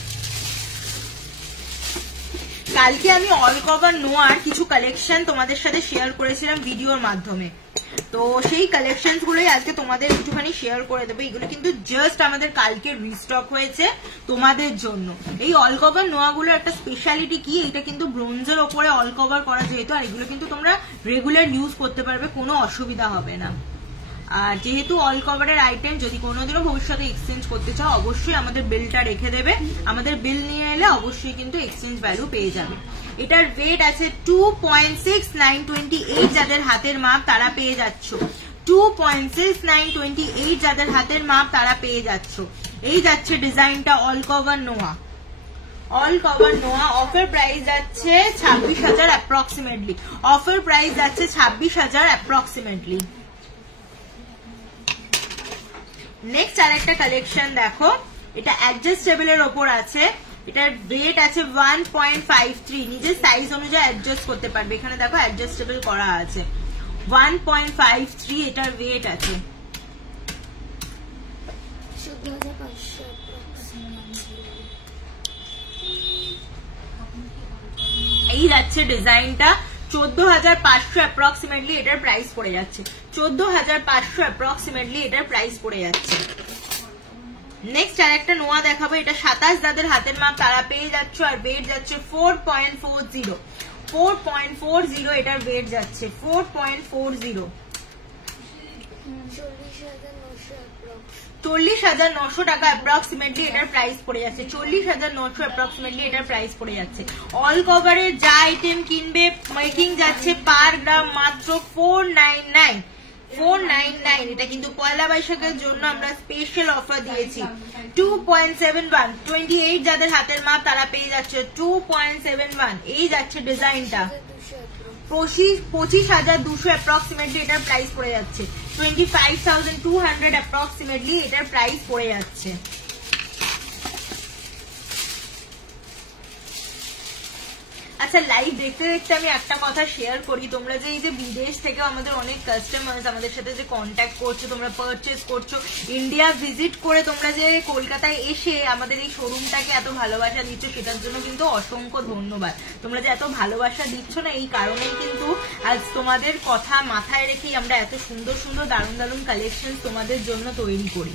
কালকে আমি অল কভার নোয়ার কিছু কালেকশন তোমাদের সাথে শেয়ার করেছিলাম ভিডিওর মাধ্যমে, তো সেই কালেকশন গুলোই আজকে তোমাদের একটুখানি শেয়ার করে দেবো। এগুলো কিন্তু জাস্ট আমাদের কালকে রিস্টক হয়েছে তোমাদের জন্য। এই অল কভার নোয়াগুলোর একটা স্পেশালিটি কি, এটা কিন্তু ব্রোঞ্জের ওপরে অল কভার করা যেহেতু, আর এগুলো কিন্তু তোমরা রেগুলার ইউজ করতে পারবে, কোনো অসুবিধা হবে না। আর যেহেতু অল কভারের আইটেম যদি কোনোদিনও ভবিষ্যতে এক্সচেঞ্জ করতে চাও, অবশ্যই আমাদের বিলটা রেখে দেবে। আমাদের বিল নিয়ে এলে অবশ্যই কিন্তু এক্সচেঞ্জ ভ্যালু পেয়ে যাবে। এটার ওয়েট আছে 2.6928, যাদের হাতের মাপ তারা পেয়ে যাচ্ছ। 2.6928 যাদের হাতের মাপ তারা পেয়ে যাচ্ছ। এই যাচ্ছে ডিজাইনটা অল কভার নোয়া। অল কভার নোয়া অফার প্রাইস যাচ্ছে 26,000 অ্যাপ্রক্সিমেটলি। অফার প্রাইস যাচ্ছে 26,000 অ্যাপ্রক্সিমেটলি। নেক্সট আরেকটা কালেকশন দেখো, এটা অ্যাডজাস্টেবলের ওপর আছে। এটার ওয়েট আছে 1.53, নিজের সাইজ অনুযায়ী অ্যাডজাস্ট করতে পারবে। এখানে দেখো অ্যাডজাস্টেবল করা আছে। 1.53 এটার ওয়েট আছে। এই যাচ্ছে ডিজাইনটা 14,500 অ্যাপ্রক্সিমেটলি এটার প্রাইস পড়ে যাচ্ছে। 14,500 অ্যাপ্রক্সিমেটলি এটার প্রাইস পড়ে যাচ্ছে। নেক্সট আরেকটা নোয়া দেখাবো, এটা 27 যাদের হাতের মাপ তারা পেয়ে যাচ্ছ। আর ওয়েট যাচ্ছে 4.40। 4.40 এটার ওয়েট যাচ্ছে 4.40। 40,900 টাকা অ্যাপ্রক্সিমেটলি এটার প্রাইস পড়ে যাচ্ছে। 40,900 অ্যাপ্রক্সিমেটলি এটার প্রাইস পড়ে যাচ্ছে। অল কভারের যা আইটেম কিনবে মেকিং যাচ্ছে পার গ্রাম মাত্র 499। 499। এটা কিন্তু পয়লা বৈশাখের জন্য আমরা স্পেশাল অফার দিয়েছি। 2.71 28 যাদের হাতের মাপ তারা পেয়ে যাচ্ছে 2.71। এই যাচ্ছে ডিজাইনটা 25,200 অ্যাপ্রক্সিমেটলি এটার প্রাইস পড়ে যাচ্ছে। 25,200 অ্যাপ্রক্সিমেটলি এটার প্রাইস পড়ে যাচ্ছে। আচ্ছা লাইভ দেখতে দেখতে আমি একটা কথা শেয়ার করি, তোমরা যে এই যে বিদেশ থেকে আমাদের অনেক কাস্টমার্স আমাদের সাথে যে কন্ট্যাক্ট করছো, তোমরা পারচেজ করছো, ইন্ডিয়া ভিজিট করে তোমরা যে কলকাতায় এসে আমাদের এই শোরুমটাকে এত ভালোবাসা দিচ্ছ, সেটার জন্য কিন্তু অসংখ্য ধন্যবাদ। তোমরা যে এত ভালোবাসা দিচ্ছ না, এই কারণেই কিন্তু আজ তোমাদের কথা মাথায় রেখেই আমরা এত সুন্দর সুন্দর দারুণ দারুণ কালেকশন তোমাদের জন্য তৈরি করি।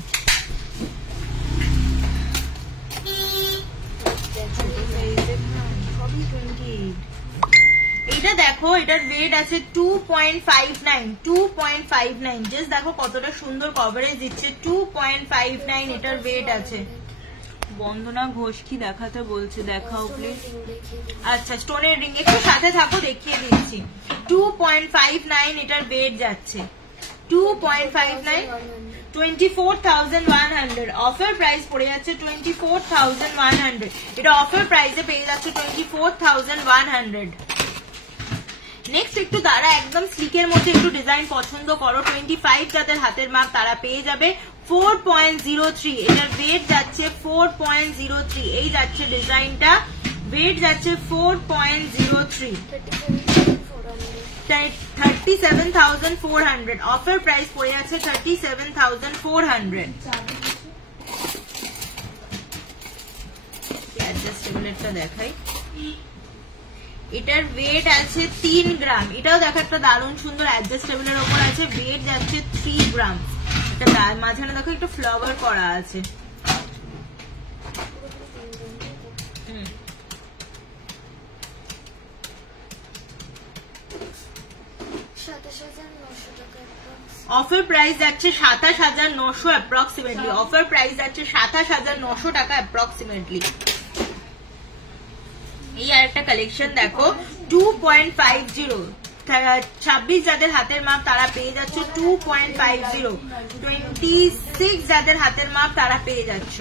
এটা দেখো, এটার ওয়েট আছে 2.59 জাস্ট দেখো কতটা সুন্দর কভারেজ দিচ্ছে। 2.59 এটার ওয়েট আছে। বন্দনা ঘোষ কি দেখাতে বলছে, দেখাও প্লিজ। আচ্ছা স্টোনের রিং একটু সাথে থাকো, দেখিয়ে দিচ্ছি। 2.59 এটার ওয়েট যাচ্ছে। 2.59 24,100 অফার প্রাইস পড়ে যাচ্ছে 24,100। এটা অফার প্রাইসে পেয়ে যাচ্ছে 24,100। নেক্সট একটু তারা একদম স্লিকের মধ্যে একটু ডিজাইন পছন্দ করো, 25 যাদের হাতের মাপ তারা পেয়ে যাবে 4.03। এটার ওয়েট যাচ্ছে 4.03। এই যাচ্ছে ডিজাইনটা, ওয়েট যাচ্ছে 4.03। 37,400 অফার প্রাইস পড়ে আছে 37,400। অ্যাডজাস্টেবলটা দেখাই, এটার ওয়েট আছে 3 গ্রাম। এটাও দেখো একটা দারুণ সুন্দর অ্যাডজাস্টেবলের ওপর আছে, ওয়েট যাচ্ছে 3 গ্রাম। এটা মাঝখানে দেখো একটু ফ্লাওয়ার করা আছে। অফার প্রাইস যাচ্ছে 27,900 অ্যাপ্রক্সিমেটলি। অফার প্রাইস যাচ্ছে 27,900 টাকা অ্যাপ্রক্সিমেটলি। এই আর একটা কালেকশন দেখো 2.50। 26 যাদের হাতের মাপ তারা পেয়ে যাচ্ছে 2.50। 26 যাদের হাতের মাপ তারা পেয়ে যাচ্ছ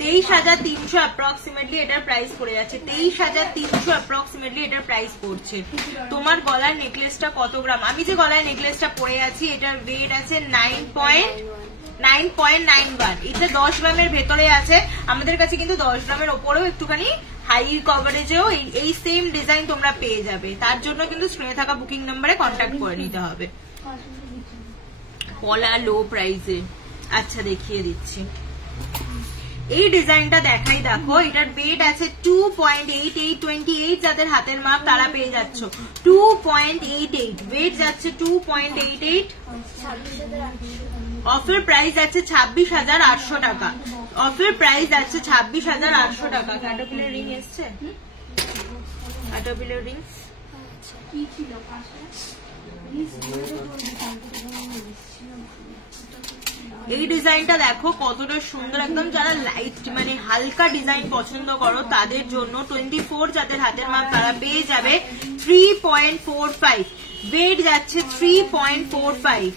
23,300 অ্যাপ্রক্সিমেটলি এটার প্রাইস পড়ে যাচ্ছে। 23,300 অ্যাপ্রক্সিমেটলি এটার প্রাইস পড়ছে। তোমার গলার নেকলেসটা কত গ্রাম? আমি যে গলার নেকলেসটা পরে আছি এটার ওয়েট আছে 9.91। এটা 10 গ্রামের ভেতরে আছে। আমাদের কাছে কিন্তু 10 গ্রামের ওপরেও একটুখানি হাই কভারেজেও এই সেম ডিজাইন তোমরা পেয়ে যাবে। তার জন্য কিন্তু স্ক্রিনে থাকা বুকিং নাম্বারে কন্ট্যাক্ট করে নিতে হবে। পলা লো প্রাইসে। আচ্ছা দেখিয়ে দিচ্ছি, এই ডিজাইনটা দেখাই। দেখো এটার ওয়েট আছে 2.88। 28 যাদের হাতের মাপ তারা পেয়ে যাচ্ছ 2.88। ওয়েট যাচ্ছে 2.88। অফার প্রাইস যাচ্ছে 26,800 টাকা। অফার প্রাইস যাচ্ছে 26,800 টাকা। ক্যাটারপিলার রিং এসছে, ক্যাটারপিলার রিং কি ছিল পাশে? এই ডিজাইনটা দেখো কতটা সুন্দর, একদম যারা লাইট মানে হালকা ডিজাইন পছন্দ করো তাদের জন্য। 24 যাদের হাতের মাপ তারা পেয়ে যাবে 3.45। ওয়েট যাচ্ছে 3.45।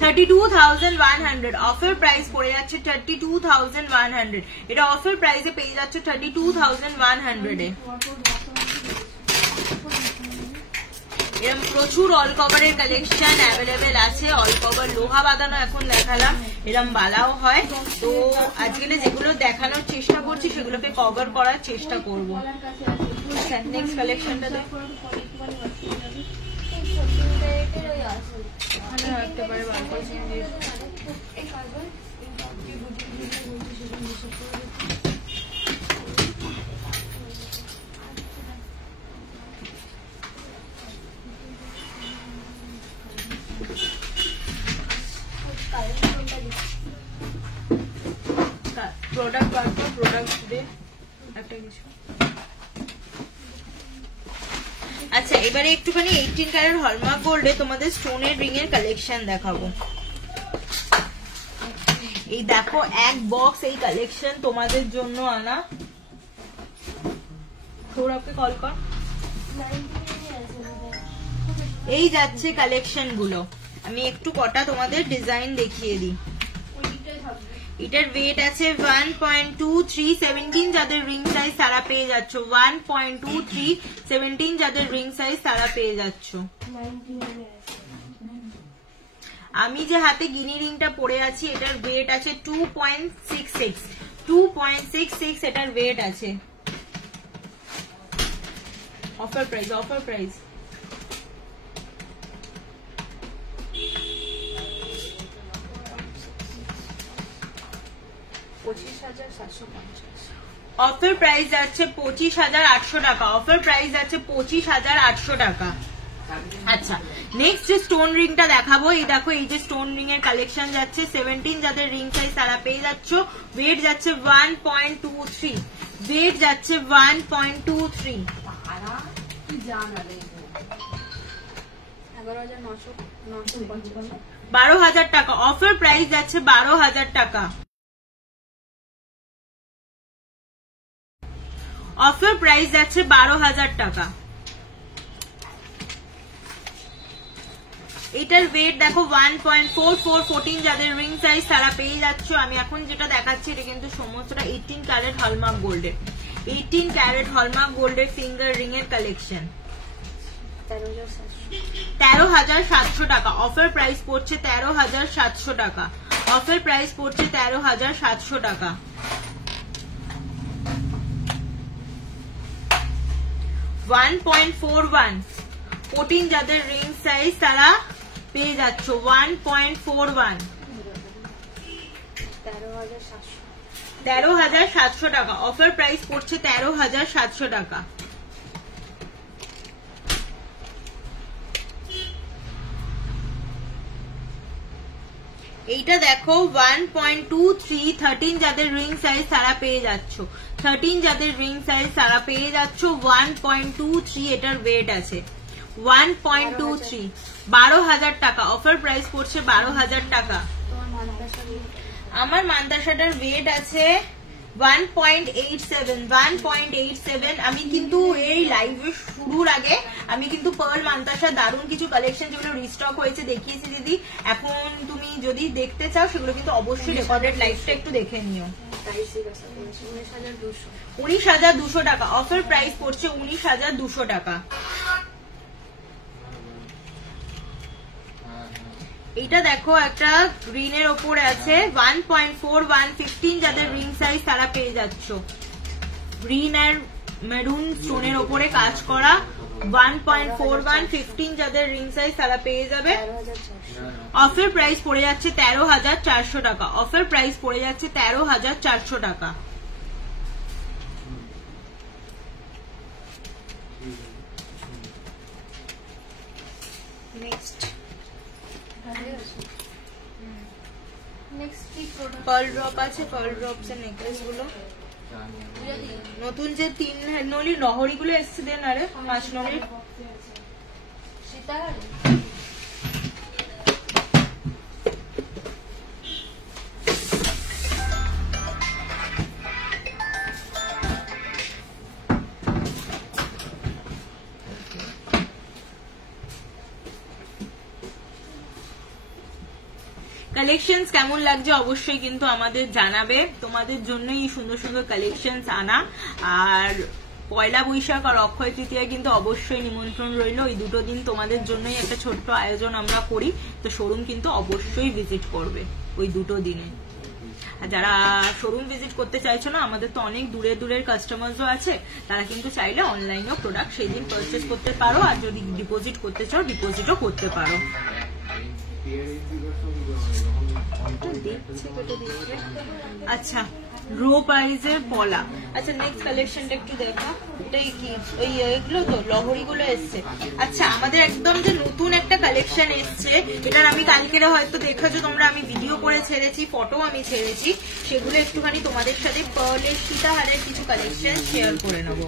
32,100 অফার প্রাইস পড়ে যাচ্ছে 32,100। এটা অফার প্রাইসে পেয়ে যাচ্ছে 32,100 এ। এরকম প্রচুর অল কভারের কালেকশন অ্যাভেলেবেল আছে। অল কভার লোহা বাঁধানো এখন দেখালাম, এরকম বালাও হয়। তো আজকে যেগুলো দেখানোর চেষ্টা করছি সেগুলোকে কভার করার চেষ্টা করব। নেক্সট কালেকশনটা দেখো, একেবারে বার করেছি। প্রোডাক্ট বার কর, প্রোডাক্ট দে একটা কিছু। আচ্ছা এবারে একটুখানি 18 ক্যারেট হলমার্ক গোল্ডে তোমাদের স্টোনের রিং এর কালেকশন দেখাবো। এই দেখো এক বক্স এই কালেকশন তোমাদের জন্য আনা। সৌরভকে কল কর। এই যাচ্ছে কালেকশন গুলো, আমি একটু কটা তোমাদের ডিজাইন দেখিয়ে দিই। এটার ওয়েট আছে 1.23। 17 যাদের রিং সাইজ তারা পেয়ে যাচ্ছ 1.23। 17 যাদের রিং সাইজ তারা পেয়ে যাচ্ছ। আমি যে হাতে গিনি রিংটা পরে আছি এটার ওয়েট আছে 2.66। 2.66 এটার ওয়েট আছে। Offer price, offer price. Offer price যাচ্ছে 25,800 টাকা। অফার প্রাইস যাচ্ছে 25,800 টাকা। আচ্ছা, নেক্সট যে স্টোন রিংটা দেখাবো, এই দেখো এই যে স্টোন রিং এর কালেকশন যাচ্ছে 17 যাদের রিং সাইজ তারা পেয়ে যাচ্ছ। ওয়েট যাচ্ছে 1.23, ওয়েট যাচ্ছে 1.23। 12,000 টাকা। অফার প্রাইস যাচ্ছে 12,000 টাকা। অফার প্রাইস যাচ্ছে 12,000 টাকা। এটার ওয়েট দেখো 1.44, 14 যাদের রিং সাইজ তারা পেয়ে যাচ্ছ। আমি এখন যেটা দেখাচ্ছি এটা কিন্তু সমস্তটা 18 ক্যারেট হলমার্ক গোল্ডের, 18 ক্যারেট হলমার্ক গোল্ডের ফিঙ্গার রিং এর কালেকশন। 13,700 টাকা। অফার প্রাইস পড়ছে 13,700 টাকা। অফার প্রাইস পড়ছে 13,700 টাকা। 1.41, 14 যাদের রিং সাইজ তারা পেয়ে যাচ্ছ 1.41, 13,700 টাকা। অফার প্রাইস পড়ছে 13,700 টাকা। এইটা দেখো 1.23, 13 যাদের রিং সাইজ তারা পেয়ে যাচ্ছ, 13 যাদের রিং সাইজ তারা পেয়ে যাচ্ছ 1.23 এটার ওয়েট আছে 1.23, 12,000 টাকা। অফার প্রাইস পড়ছে 12,000 টাকা। আমার মান্তাসাটার ওয়েট আছে 1.87, 1.87। আমি কিন্তু এই লাইভে শুরুর আগে আমি কিন্তু পার্ল মান্তাসা দারুণ কিছু কালেকশন যেগুলো রিস্টক হয়েছে দেখিয়েছি দিদি। এখন তুমি যদি দেখতে চাও সেগুলো কিন্তু অবশ্যই রেকর্ডেড লাইভটা একটু দেখে নিও। 19,200 টাকা। অফার প্রাইস পড়ছে 19,200 টাকা। এটা দেখো একটা গ্রিনের ওপরে আছে 1.41, 15 যাদের রিং সাইজ তারা পেয়ে যাচ্ছ। গ্রিন আর মেরুন স্টোনের ওপরে কাজ করা 1.41, 15 যাদের রিং সাইজ তারা পেয়ে যাবে। অফার প্রাইস পড়ে যাচ্ছে 13,400 টাকা। অফার প্রাইস পড়ে যাচ্ছে 13,400 টাকা। নেক্সট পার্ল ড্রপ আছে, পার্ল ড্রপস এর নেকলেস গুলো নতুন যে 3 নলির নহরি গুলো এসছে দেন, আরে 5 নলির কালেকশনস কেমন লাগছে অবশ্যই কিন্তু আমাদের জানাবে। তোমাদের জন্যই সুন্দর সুন্দর কালেকশনস আনা। আর পয়লা বৈশাখ আর অক্ষয় তৃতীয়া কিন্তু অবশ্যই নিমন্ত্রণ রইল। এই দুটো দিন তোমাদের জন্যই একটা ছোট্ট আয়োজন আমরা করি, তো শোরুম কিন্তু অবশ্যই ভিজিট করবে ওই দুটো দিনে। আর যারা শোরুম ভিজিট করতে চাইছো না, আমাদের তো অনেক দূরের দূরের কাস্টমার্সও আছে, তারা কিন্তু চাইলে অনলাইনেও প্রোডাক্ট সেই দিন পারচেস করতে পারো। আর যদি ডিপোজিট করতে চাও ডিপোজিটও করতে পারো। আচ্ছা, রো প্রাইজের পলা। আচ্ছা, নেক্সট কালেকশনটা একটু দেখা। এটাই কি ওই এগুলো তো লহরি গুলো এসছে। আচ্ছা, আমাদের একদম যে নতুন একটা কালেকশন এসছে, এটার আমি কালকেরা হয়তো দেখেছো তোমরা, আমি ভিডিও করে ছেড়েছি, ফটো আমি ছেড়েছি, সেগুলো একটুখানি তোমাদের সাথে পার্লের সীতাহারের কিছু কালেকশন শেয়ার করে নেবো।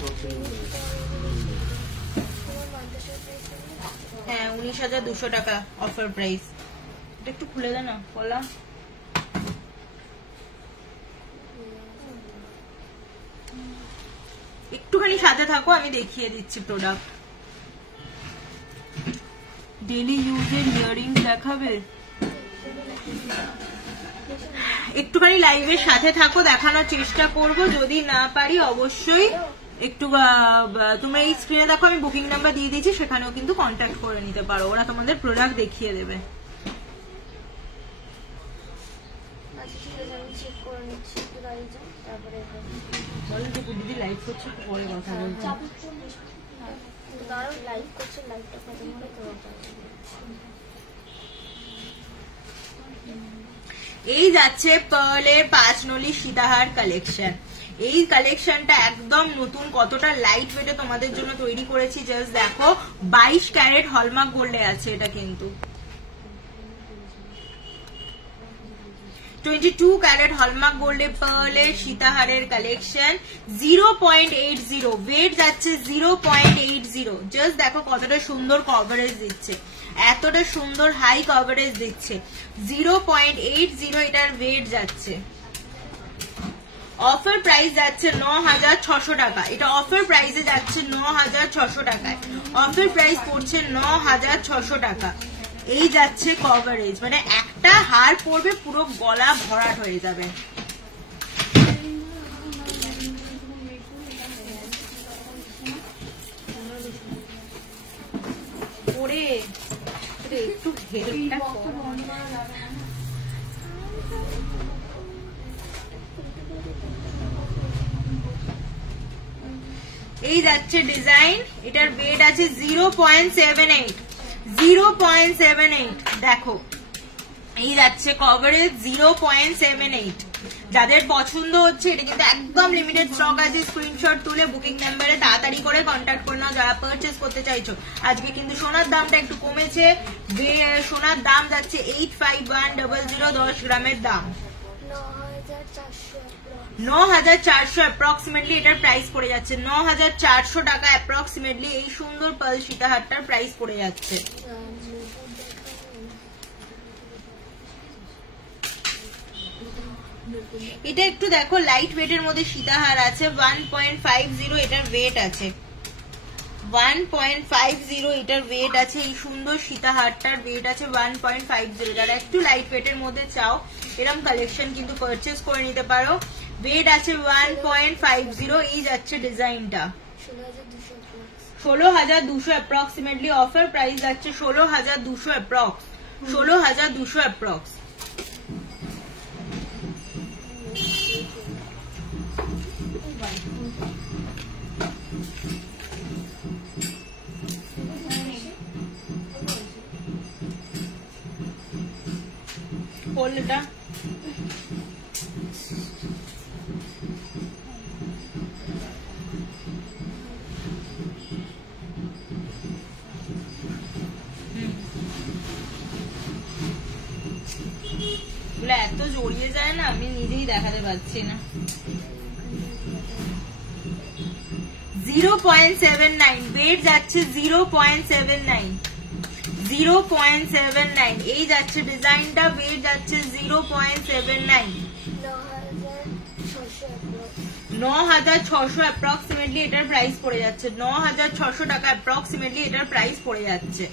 হ্যাঁ, 19,200 টাকা অফার প্রাইস। এটা একটু খুলে দে না পলা। একটুখানি সাথে থাকো, আমি দেখিয়ে দিচ্ছি প্রোডাক্ট। ডেলি ইউজের ইয়ারিং দেখাবে, একটুখানি লাইভের সাথে থাকো, দেখানোর চেষ্টা করব। যদি না পারি অবশ্যই একটু তোমরা এই স্ক্রিনে দেখো, আমি বুকিং নাম্বার দিয়ে দিয়েছি, সেখানেও কিন্তু কন্ট্যাক্ট করে নিতে পারো, ওরা তোমাদের প্রোডাক্ট দেখিয়ে দেবে। দিদি লাইভ করছে, পরে কথা বলছি। এই যাচ্ছে পার্লের 5 নলি সীতাহার কালেকশন। এই কালেকশনটা একদম নতুন, কতটা লাইট ওয়েটে তোমাদের জন্য তৈরি করেছি জাস্ট দেখো। 22 ক্যারেট হলমার্ক গোল্ডে আছে এটা, কিন্তু 22 ক্যারেট হলমার্ক গোল্ডে পার্লের সীতাহারের কালেকশন। 0.80 ওয়েট যাচ্ছে 0.80। জাস্ট দেখো কতটা সুন্দর কভারেজ দিচ্ছে, এতটা সুন্দর হাই কভারেজ দিচ্ছে। 0.80 এটার ওয়েট যাচ্ছে। অফার প্রাইস যাচ্ছে 9600 টাকা। এটা অফার প্রাইসে যাচ্ছে 9600 টাকায়। অফার প্রাইস পড়ছে 9600 টাকা। এই যাচ্ছে কভারেজ, মানে একটা হার পড়বে পুরো গলা ভরাট হয়ে যাবে। পরে একটু হেডেকটা এই যাচ্ছে ডিজাইন। এটার ওয়েট আছে 0.78। 0.78 দেখো, এই যাচ্ছে কভারেজ 0.78। যাদের পছন্দ হচ্ছে, এটা কিন্তু একদম লিমিটেড স্টক আছে। স্ক্রিনশট তুলে বুকিং নাম্বারে তাড়াতাড়ি করে কন্ট্যাক্ট করে নাও যারা পারচেস করতে চাইছো। আজকে কিন্তু সোনার দামটা একটু কমেছে। সোনার দাম যাচ্ছে 851000, 10 গ্রামের দাম 9400 অ্যাপ্রক্সিমেটলি এটার প্রাইস পড়ে যাচ্ছে। 9400 টাকা অ্যাপ্রক্সিমেটলি এই সুন্দর পার্ল সীতাহারটার প্রাইস পড়ে যাচ্ছে। এটা একটু দেখো লাইট ওয়েটের মধ্যে সীতাহার আছে। 1.50 এটার ওয়েট আছে। 1.50 এটার ওয়েট আছে। এই সুন্দর সীতাহারটার ওয়েট আছে 1.50। যারা একটু লাইট ওয়েটের মধ্যে চাও এরকম কালেকশন কিন্তু পারচেস করে নিতে পারো। ওয়েট আছে 1.50। এই যাচ্ছে ডিজাইনটা 16200 অ্যাপ্রক্সিমেটলি। অফার প্রাইস যাচ্ছে 16200 অ্যাপ্রক্স। 16200 অ্যাপ্রক্স। এটা এত জড়িয়ে যায় না, আমি নিজেই দেখাতে পারছি না। 0.79 ওয়েট যাচ্ছে 0.79। 0.79 এই যাচ্ছে ডিজাইনটা। ওয়েট যাচ্ছে 0.79। 9600 অ্যাপ্রক্সিমেটলি এটার প্রাইস পড়ে যাচ্ছে। 9600 টাকা অ্যাপ্রক্সিমেটলি এটার প্রাইস পড়ে যাচ্ছে।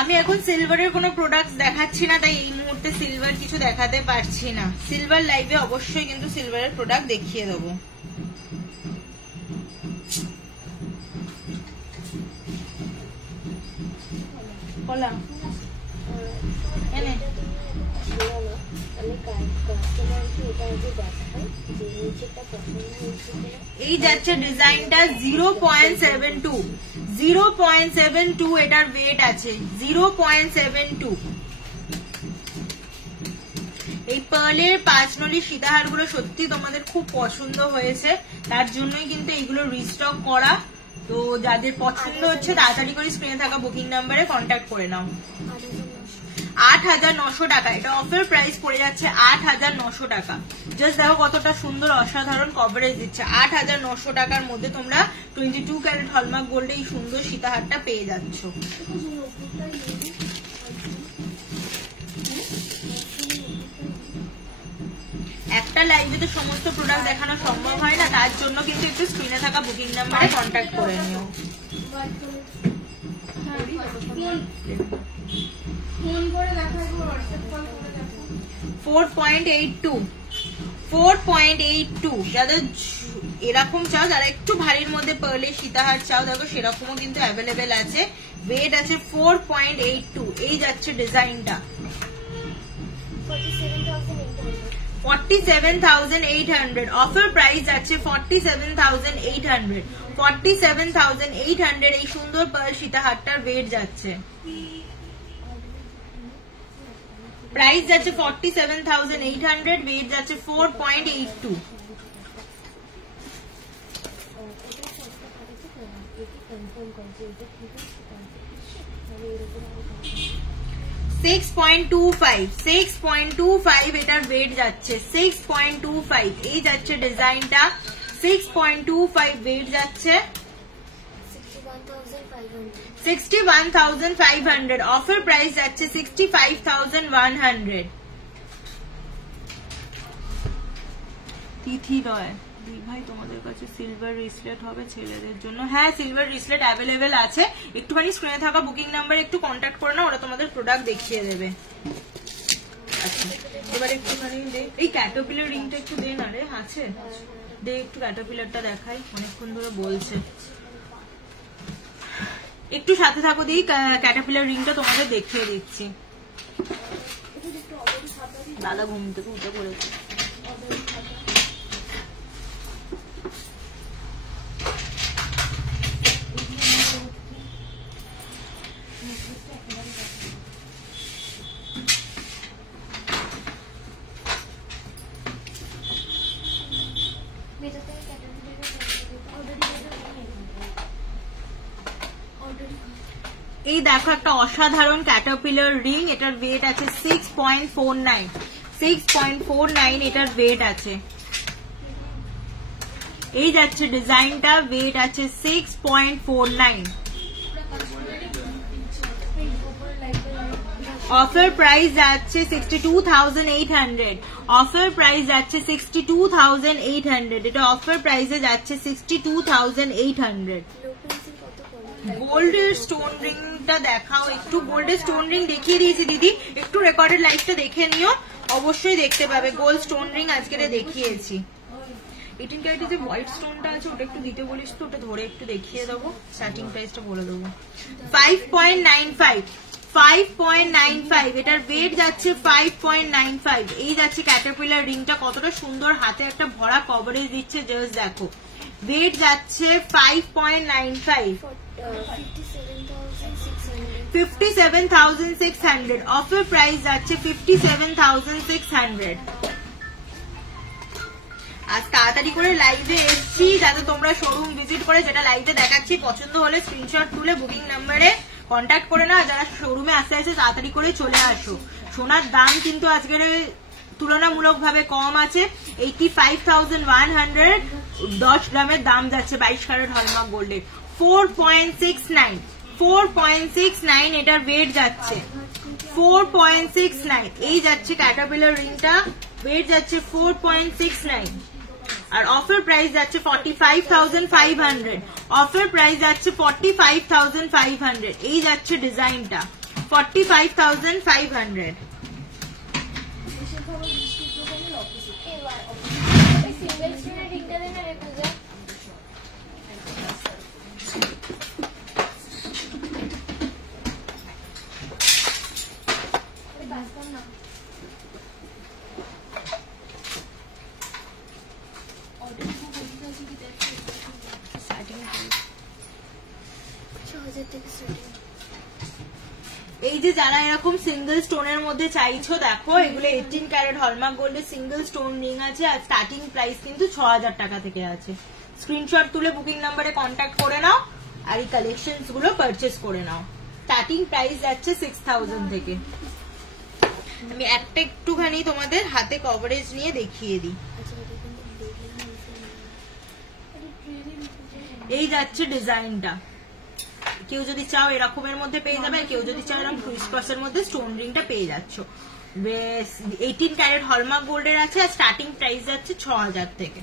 আমি এখন সিলভারের কোনো প্রোডাক্ট দেখাচ্ছি না, তাই এই মুহূর্তে সিলভার কিছু দেখাতে পারছি না। সিলভার লাইভে অবশ্যই কিন্তু সিলভারের প্রোডাক্ট দেখিয়ে দেবো। বলা এনে এই যাচ্ছে ডিজাইনটা 0.72। 0.72 এটার ওয়েট আছে। 0.72 এই পার্লের 5 নলি সীতাহার গুলো সত্যি তোমাদের খুব পছন্দ হয়েছে, তার জন্যই কিন্তু এইগুলো রিস্টক করা। তো যাদের পছন্দ হচ্ছে তাড়াতাড়ি করে স্ক্রিনে থাকা বুকিং নাম্বারে কন্ট্যাক্ট করে নাও। 8900 টাকা এটা অফার প্রাইস পড়ে যাচ্ছে। 8900 টাকা। জাস্ট দেখো কতটা সুন্দর অসাধারণ কভারেজ দিচ্ছে। 8900 টাকার মধ্যে তোমরা 22 ক্যারেট হলমার্ক গোল্ডে এই সুন্দর সীতাহারটা পেয়ে যাচ্ছ। একটা লাইভে তো সমস্ত প্রোডাক্ট দেখানো সম্ভব হয় না, তার জন্য কিন্তু একটু স্ক্রিনে থাকা বুকিং নাম্বারে কন্ট্যাক্ট করে নিও। ফোন করে দেখাবো, হোয়াটসঅ্যাপ কল করে দেখো। 4.82 যাদের এরকম চাও, যারা একটু ভারীর মধ্যে পার্লের সীতাহার চাও, দেখো সেরকমও কিন্তু অ্যাভেলেবেল আছে। ওয়েট আছে 4.82। এই যাচ্ছে ডিজাইনটা 47,800 অফার প্রাইস যাচ্ছে 47,800 47,800 এই সুন্দর পার্ল সীতাহারটার ওয়েট যাচ্ছে প্রাইস যাচ্ছে 47,800 ওয়েট যাচ্ছে 4.82 6.25 এটার ওয়েট যাচ্ছে 6.25 এই যাচ্ছে ডিজাইনটা 6.25 ওয়েট যাচ্ছে 61,500 অফার প্রাইস যাচ্ছে 65,100 তিথি রয় ভাই তোমাদের কাছে সিলভার রিসলেট হবে ছেলেদের জন্য হ্যাঁ সিলভার রিসলেট অ্যাভেলেবেল আছে একটুখানি স্ক্রিনে থাকা বুকিং নাম্বার একটু কন্ট্যাক্ট করে না ওরা তোমাদের প্রোডাক্ট দেখিয়ে দেবে আচ্ছা এবার একটুখানি দে এই ক্যাটারপিলার রিংটা একটু দে না রে আছে দে একটু ক্যাটারপিলারটা দেখাই অনেকক্ষণ ধরে বলছে একটু সাথে থাকো দিই ক্যাটারপিলার রিংটা তোমাদের দেখিয়ে দিচ্ছি দাদা ঘুম থেকে উঠে পড়েছে এই দেখো একটা অসাধারণ ক্যাটারপিলার রিং এটার ওয়েট আছে 6.49 এটার ওয়েট আছে এই যাচ্ছে ডিজাইনটা ওয়েট আছে 6.49 অফার প্রাইস যাচ্ছে 62,800 অফার প্রাইস যাচ্ছে 62,800 এটা অফার প্রাইসে যাচ্ছে 62,800 গোল্ডের স্টোন রিংটা দেখাও একটু গোল্ডের স্টোন রিং দেখিয়ে দিয়েছি দিদি একটু রেকর্ডেড লাইভটা দেখে নিও অবশ্যই দেখতে পাবে গোল্ড স্টোন রিং আজকে দেখিয়েছি 18 ক্যারেটের যে হোয়াইট স্টোনটা আছে ওটা একটু দিতে বলিস তো ওটা ধরে একটু দেখিয়ে দেবো স্টার্টিং প্রাইসটা বলে দেবো 5.95 এটার ওয়েট যাচ্ছে 5.95 এই যাচ্ছে ক্যাটারপিলার রিংটা কতটা সুন্দর হাতে একটা ভরা কভারেজ দিচ্ছে জাস্ট দেখো ওয়েট যাচ্ছে 5.95 57,600 অফার প্রাইস যাচ্ছে 57,600 আজ তাড়াতাড়ি করে লাইভে এসছি যাতে তোমরা শোরুম ভিজিট করে যেটা লাইভে দেখাচ্ছি পছন্দ হলে স্ক্রিনশট তুলে বুকিং নাম্বারে কন্ট্যাক্ট করে না যারা শোরুমে আসতে আসে তাড়াতাড়ি করে চলে আসো সোনার দাম কিন্তু আজকের তুলনামূলক ভাবে কম আছে 85,100 10 গ্রামের দাম যাচ্ছে 22 ক্যারেট হলমার্ক গোল্ডের 4.69 এটার ওয়েট যাচ্ছে 4.69 এই যাচ্ছে ক্যাটারপিলার রিংটা ওয়েট যাচ্ছে 4.69 আর অফার প্রাইস যাচ্ছে 45,500 অফার প্রাইস যাচ্ছে 45,500 এই যাচ্ছে ডিজাইনটা 45,500 এই যে যারা এরকম সিঙ্গেল স্টোনের মধ্যে চাইছো দেখো এগুলো 18 ক্যারেট হলমার্ক গোল্ডের সিঙ্গেল স্টোন রিং আছে আর স্টার্টিং প্রাইস কিন্তু 6,000 টাকা থেকে আছে স্ক্রিনশট তুলে বুকিং নাম্বারে কন্ট্যাক্ট করে নাও আর এই কালেকশনস গুলো পারচেজ করে নাও স্টার্টিং প্রাইস যাচ্ছে 6,000 থেকে আমি একটা একটুখানি তোমাদের হাতে কভারেজ নিয়ে দেখিয়ে দিই এই যাচ্ছে ডিজাইনটা কেউ যদি চাও এরকমের মধ্যে পেয়ে যাবে কেউ যদি চাও এরকম ক্রিসক্রসের মধ্যে স্টোন রিংটা পেয়ে যাচ্ছ 18 ক্যারেট হলমার্ক গোল্ডের আছে আর স্টার্টিং প্রাইস যাচ্ছে 6,000 থেকে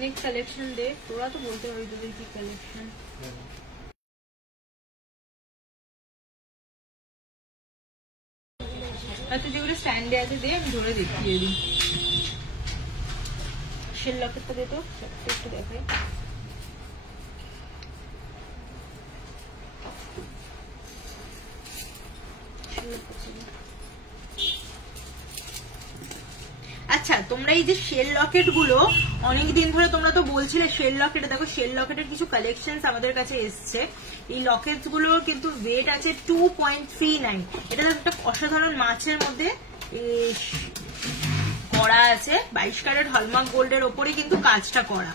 নেক্সট কালেকশন দে তোরা তো বলতে পারবি তোদের কি কালেকশন আচ্ছা যেগুলো স্ট্যান্ডে আছে দে আমি ধরে দেখিয়ে দিই শেল লকেটটা দে তো, একটু দেখাই। আচ্ছা, তোমরা এই যে শেল লকেট গুলো অনেকদিন ধরে তোমরা তো বলছিলে শেল লকেট, দেখো শেল লকেটের কিছু কালেকশন আমাদের কাছে এসছে। এই লকেট গুলোর কিন্তু ওয়েট আছে 2.39। এটা একটা অসাধারণ মাছের মধ্যে করা আছে, 22 ক্যারেট হলমার্ক গোল্ডের ওপরে কিন্তু কাজটা করা।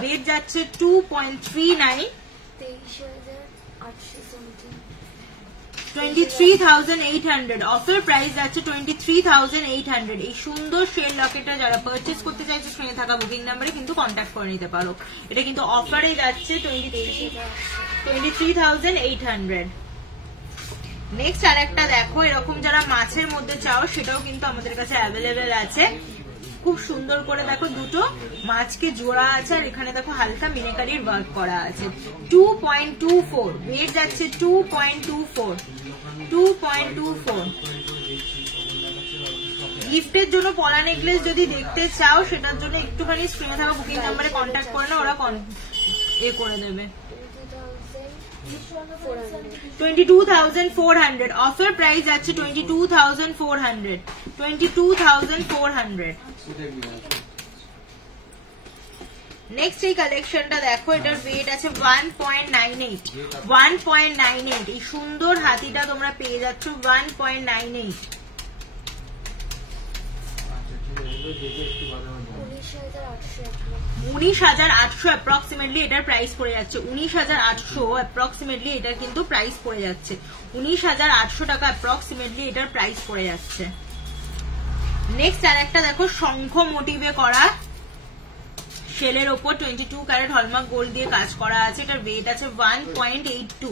ওয়েট যাচ্ছে 2.39, 23,800। অফার প্রাইস যাচ্ছে 23,800। এই সুন্দর শেল লকেটটা যারা পারচেজ করতে চাইছে শুনে থাকা বুকিং নাম্বারে কিন্তু কন্ট্যাক্ট করে নিতে পারো। এটা কিন্তু অফারে যাচ্ছে 23,800। নেক্সট আর একটা দেখো, এরকম যারা মাছের মধ্যে চাও সেটাও কিন্তু আমাদের কাছে অ্যাভেলেবেল আছে। খুব সুন্দর করে দেখো দুটো মাছকে জোড়া আছে, আর এখানে দেখো হালকা মিনাকারির ওয়ার্ক করা আছে। 2.24 ওয়েট যাচ্ছে 2.24। গিফটের জন্য পলা নেকলেস যদি দেখতে চাও সেটার জন্য একটুখানি স্ক্রিনে থাকা বুকিং নাম্বারে কন্ট্যাক্ট করে না, ওরা করে দেবে। 22,400। অফার প্রাইস যাচ্ছে 22,400। 22,400। নেক্সট এই কালেকশনটা দেখো, এটার ওয়েট আছে 1.98। 1.98। এই সুন্দর হাতিটা তোমরা পেয়ে যাচ্ছ 1.98। 19,800 অ্যাপ্রক্সিমেটলি এটার প্রাইস পড়ে যাচ্ছে। 19,800 অ্যাপ্রক্সিমেটলি এটার কিন্তু প্রাইস পড়ে যাচ্ছে। 19,800 টাকা অ্যাপ্রক্সিমেটলি এটার প্রাইস পড়ে যাচ্ছে। নেক্সট আর একটা দেখো, শঙ্খ মোটিভে করা শেলের ওপর 22 ক্যারেট হলমার্ক গোল্ড দিয়ে কাজ করা আছে। এটার ওয়েট আছে 1.82।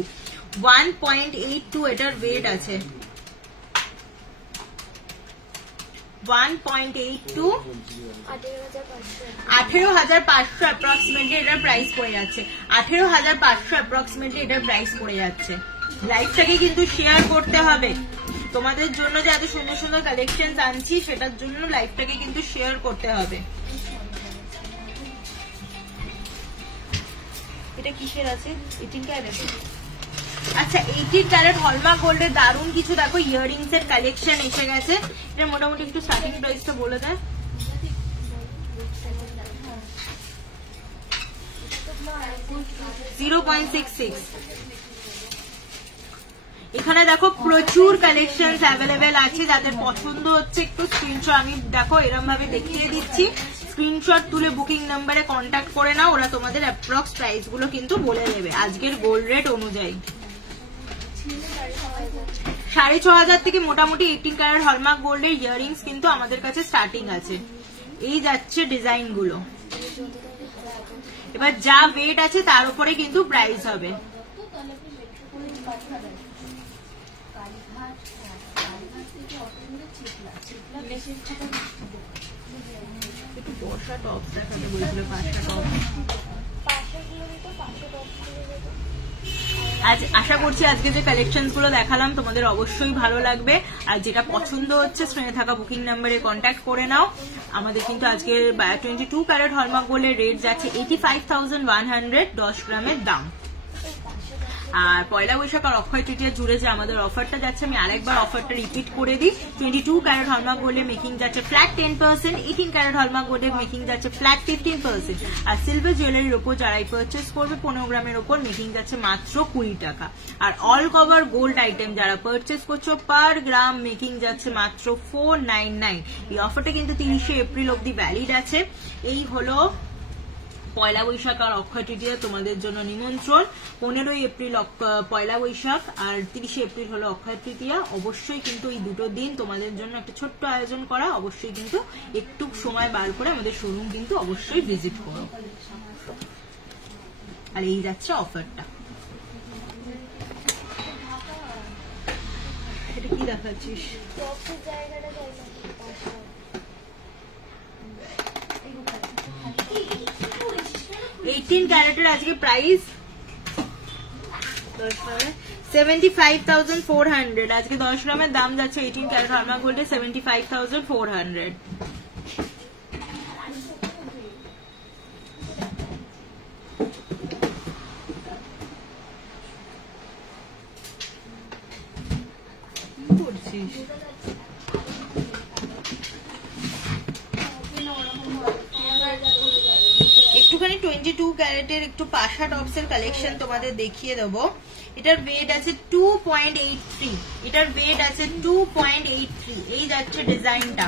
1.82 এটার ওয়েট আছে। 1.82। 18,500 অ্যাপ্রক্সিমেটলি এটার প্রাইস পড়ে যাচ্ছে। 18,500 অ্যাপ্রক্সিমেটলি এটার প্রাইস পড়ে যাচ্ছে। লাইভটাকে কিন্তু শেয়ার করতে হবে তোমাদের জন্য, যে এত সুন্দর সুন্দর কালেকশন আনছি সেটার জন্য লাইভটাকে কিন্তু শেয়ার করতে হবে। এটা কিসের আছে? 18 ক্যারেট। আচ্ছা, 18 ক্যারেট হলমার্ক গোল্ডের দারুণ কিছু দেখো ইয়াররিংস এর কালেকশন এসে গেছে। এটা মোটামুটি একটু স্টার্টিং প্রাইসটা বলে দেয়। 0.66। এখানে দেখো প্রচুর কালেকশন অ্যাভেলেবেল আছে, যাদের পছন্দ হচ্ছে একটু স্ক্রিনশট, আমি দেখো এরকম ভাবে দেখিয়ে দিচ্ছি, স্ক্রিনশট তুলে বুকিং নাম্বারে কন্ট্যাক্ট করে নাও, ওরা তোমাদের অ্যাপ্রক্স প্রাইস গুলো কিন্তু বলে দেবে আজকের গোল্ড রেট অনুযায়ী। 6,500 থেকে মোটামুটি 18 ক্যারেট হলমার্ক গোল্ডের ইয়াররিংস কিন্তু আমাদের কাছে স্টার্টিং আছে। এই যাচ্ছে ডিজাইন গুলো। এবার যা ওয়েট আছে তার উপরে কিন্তু প্রাইস হবে। বর্ষা টপস দেখাতে বলছিল, 5টা টপ। আজ আশা করছি আজকে যে কালেকশন গুলো দেখালাম তোমাদের অবশ্যই ভালো লাগবে, আর যেটা পছন্দ হচ্ছে স্ক্রিনে থাকা বুকিং নাম্বারে কন্ট্যাক্ট করে নাও। আমাদের কিন্তু আজকের 22 ক্যারেট হলমার্ক গোল্ডের রেট যাচ্ছে 85,100 10 গ্রামের দাম। আর পয়লা বৈশাখ আর অক্ষয় তৃতীয়া জুড়ে যে আমাদের অফারটা যাচ্ছে, আমি আরেকবার অফারটা রিপিট করে দিই। 22 ক্যারেট হলমার্ক গোল্ডের মেকিং যাচ্ছে ফ্ল্যাট 10%, 18 ক্যারেট হলমার্ক গোল্ডের মেকিং যাচ্ছে ফ্ল্যাট 15%, আর সিলভার জুয়েলারির ওপর যারাই পারচেস করবে 15 গ্রামের ওপর মেকিং যাচ্ছে মাত্র 20 টাকা। আর অল কভার গোল্ড আইটেম যারা পারচেস করছো পার গ্রাম মেকিং যাচ্ছে মাত্র 499। এই অফারটা কিন্তু 30 এপ্রিল অব্দি ভ্যালিড আছে। এই হলো পয়লা বৈশাখ আর অক্ষয় তৃতীয়া তোমাদের জন্য নিমন্ত্রণ। 15 এপ্রিল পয়লা বৈশাখ আর 30 এপ্রিল হলো অক্ষয় তৃতীয়া। অবশ্যই কিন্তু এই দুটো দিন তোমাদের জন্য একটা ছোট্ট আয়োজন করা, অবশ্যই কিন্তু একটু সময় বার করে আমাদের শোরুম কিন্তু অবশ্যই ভিজিট করো। আর এই যাচ্ছে অফারটা। এটা কি দেখাচ্ছিস? 18 ক্যারেটের আজকে প্রাইস 75,400। আজকে 10 গ্রামের দাম যাচ্ছে 18 ক্যারেট হলমার্ক গোল্ডে 75,400। একটুখানি 22 ক্যারেটের একটু পাশা টপস এর কালেকশন তোমাদের দেখিয়ে দেবো। এটার ওয়েট আছে 2.83, এটার ওয়েট আছে 2.83। এই যাচ্ছে ডিজাইনটা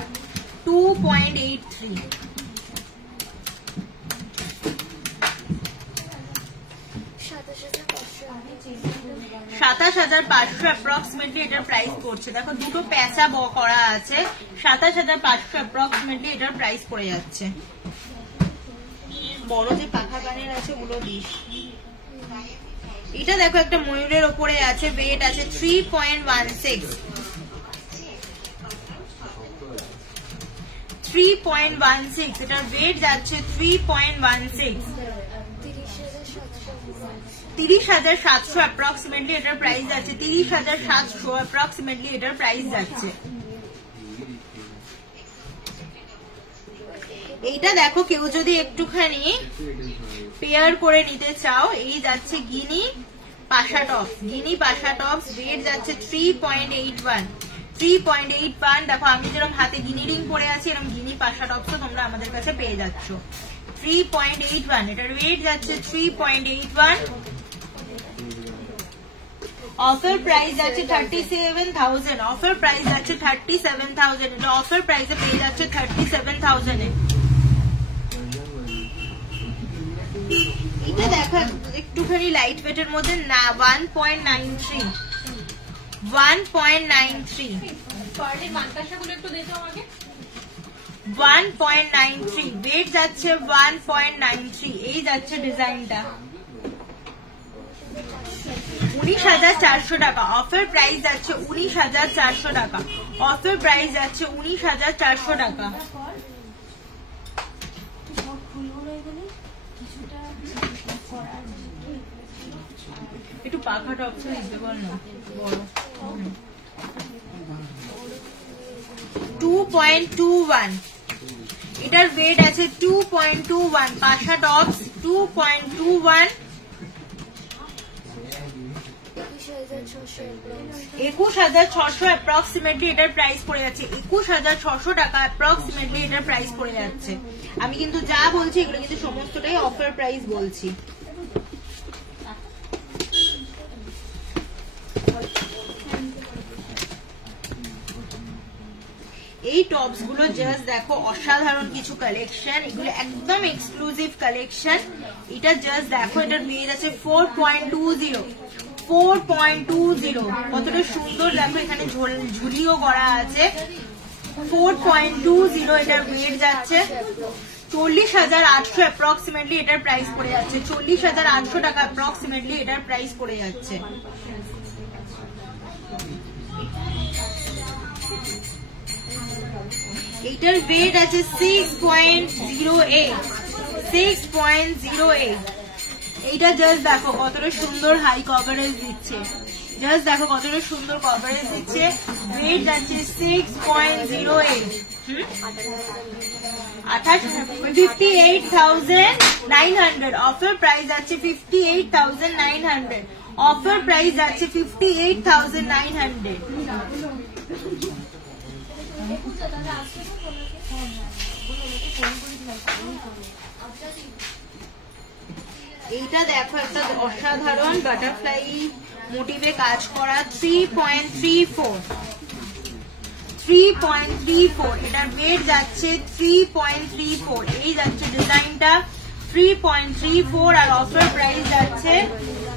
2.83। 27,500 অ্যাপ্রক্সিমেটলি এটার প্রাইস পড়ছে। দেখো দুটো প্যাঁচা করা আছে, 27,500 অ্যাপ্রক্সিমেটলি এটার প্রাইস পড়ে যাচ্ছে। বড় যে পাখা কানের আছে ওগুলো দিস। এটা দেখো একটা ময়ূরের ওপরে আছে, ওয়েট আছে 3.16, 3.16। এটার ওয়েট যাচ্ছে 3.16। 30,700 অ্যাপ্রক্সিমেটলি এটার প্রাইস যাচ্ছে, 30,700 অ্যাপ্রক্সিমেটলি এটার প্রাইস যাচ্ছে। এইটা দেখো কেউ যদি একটুখানি পেয়ার করে নিতে চাও, এই যাচ্ছে গিনি পাশা টপস, গিনি পাশা টপস, ওয়েট যাচ্ছে 3.81, 3.81। দেখো আমি যেরকম হাতে গিনি রিং পরে আছি, এরকম গিনি পাশা টপসও তোমরা আমাদের কাছে পেয়ে যাচ্ছ। 3.81 এটার ওয়েট যাচ্ছে 3.81। অফার প্রাইস যাচ্ছে 37,000, অফার প্রাইস যাচ্ছে 37,000। এটা অফার প্রাইসে পেয়ে যাচ্ছে 37,000 এ। এটা দেখো একটুখানি লাইট ওয়েটের মধ্যে না 1.93, 1.93, 1.93 ওয়েট যাচ্ছে 1.93। এই যাচ্ছে ডিজাইনটা 19,400 টাকা। অফার প্রাইস যাচ্ছে 19,400 টাকা, অফার প্রাইস যাচ্ছে 19,400 টাকা। একটু পাখা টপস দিতে বল না, বড় 2.21। এটার ওয়েট আছে 2.21, পাশা টপস 2.21। 21,600 অ্যাপ্রক্সিমেটলি এটার প্রাইস পড়ে যাচ্ছে, 21,600 টাকা অ্যাপ্রক্সিমেটলি এটার প্রাইস পড়ে যাচ্ছে। আমি কিন্তু যা বলছি এগুলো কিন্তু সমস্তটাই অফার প্রাইস বলছি। এই টপস গুলো জাস্ট দেখো অসাধারণ কিছু কালেকশন, এগুলো একদম এক্সক্লুসিভ কালেকশন। এটা জাস্ট দেখো, এটার ওয়েট আছে 4.20, 4.20। কতটা সুন্দর দেখো, এখানে ঝুলিও করা আছে। 4.20 এটার ওয়েট যাচ্ছে। 40,800 অ্যাপ্রক্সিমেটলি এটার প্রাইস পড়ে যাচ্ছে, 40,800 টাকা অ্যাপ্রক্সিমেটলি এটার প্রাইস পড়ে যাচ্ছে। এটার ওয়েট আছে 6.08, 6.08। এইটা জাস্ট দেখো কতটা সুন্দর হাই কভারেজ দিচ্ছে, জাস্ট দেখো কতটা সুন্দর কভারেজ দিচ্ছে। ওয়েট যাচ্ছে 6.08, 58,900। অফার প্রাইস যাচ্ছে 58,900, অফার প্রাইস যাচ্ছে 58,900। এইটা দেখো একটা অসাধারণ বাটারফ্লাই মোটিভে কাজ করা 3.34, 3.34। এটার ওয়েট যাচ্ছে 3.34। এই যাচ্ছে ডিজাইনটা 3.34 আর অফার প্রাইস যাচ্ছে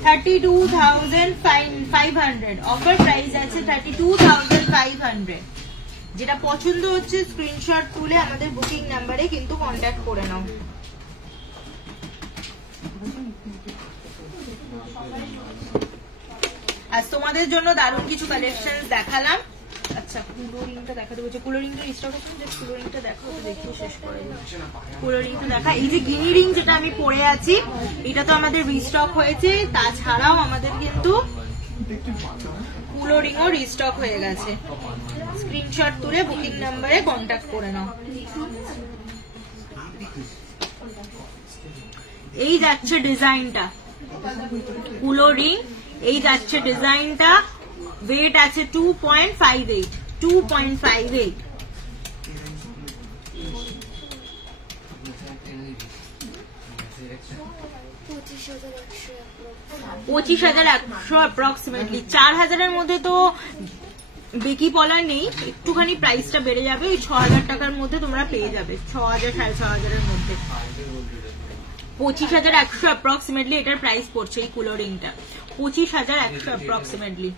32,500, অফার প্রাইস যাচ্ছে 32,500। যেটা পছন্দ হচ্ছে স্ক্রিনশট তুলে আমাদের বুকিং নাম্বারে কিন্তু কন্ট্যাক্ট করে নাও। আজ তোমাদের জন্য দারুণ কিছু কালেকশন দেখালাম। আচ্ছা কুলোরিংটা দেখাতে বলছে, কুলোরিংটা স্টক আছে, যে কুলোরিংটা দেখো দেখিয়ে শেষ করে কুলোরিংটা দেখা। এই যে গিনি রিং যেটা আমি পরে আছি এটা তো আমাদের রিস্টক হয়েছে, তাছাড়াও আমাদের কিন্তু কুলোরিংও রিস্টক হয়ে গেছে। স্ক্রিনশট তুলে বুকিং নাম্বারে কন্ট্যাক্ট করে নাও। এই যাচ্ছে ডিজাইনটা কুলোরিং, এই যাচ্ছে ডিজাইনটা। ওয়েট আছে 2.58, 2.58। 25,100 অ্যাপ্রক্সিমেটলি। 4,000-এর মধ্যে তো বেকি পলা নেই, একটুখানি প্রাইসটা বেড়ে যাবে, ওই 6,000 টাকার মধ্যে তোমরা পেয়ে যাবে, 6,000 6,500-এর মধ্যে। 25,100 অ্যাপ্রক্সিমেটলি এটার প্রাইস পড়ছে এই কুলোরিংটা, 25,100 অ্যাপ্রক্সিমেটলি।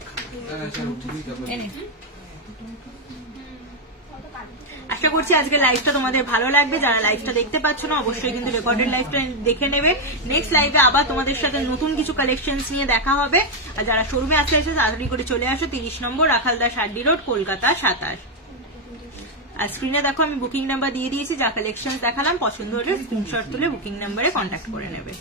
আশা করছি আজকে লাইভটা তোমাদের ভালো লাগবে। যারা লাইভটা দেখতে পাচ্ছ না অবশ্যই কিন্তু রেকর্ডেড লাইভটা দেখে নেবে। নেক্সট লাইভে আবার তোমাদের সাথে নতুন কিছু কালেকশনস নিয়ে দেখা হবে। আর যারা শোরুমে আসতে এসে তাড়াতাড়ি করে চলে আসো, 30 নম্বর রাখালদাস আড্ডি রোড, কলকাতা 27। আর স্ক্রিনে দেখো আমি বুকিং নাম্বার দিয়ে দিয়েছি, যা কালেকশন দেখালাম পছন্দ হলে স্ক্রিনশট তুলে বুকিং নাম্বারে কন্ট্যাক্ট করে নেবে।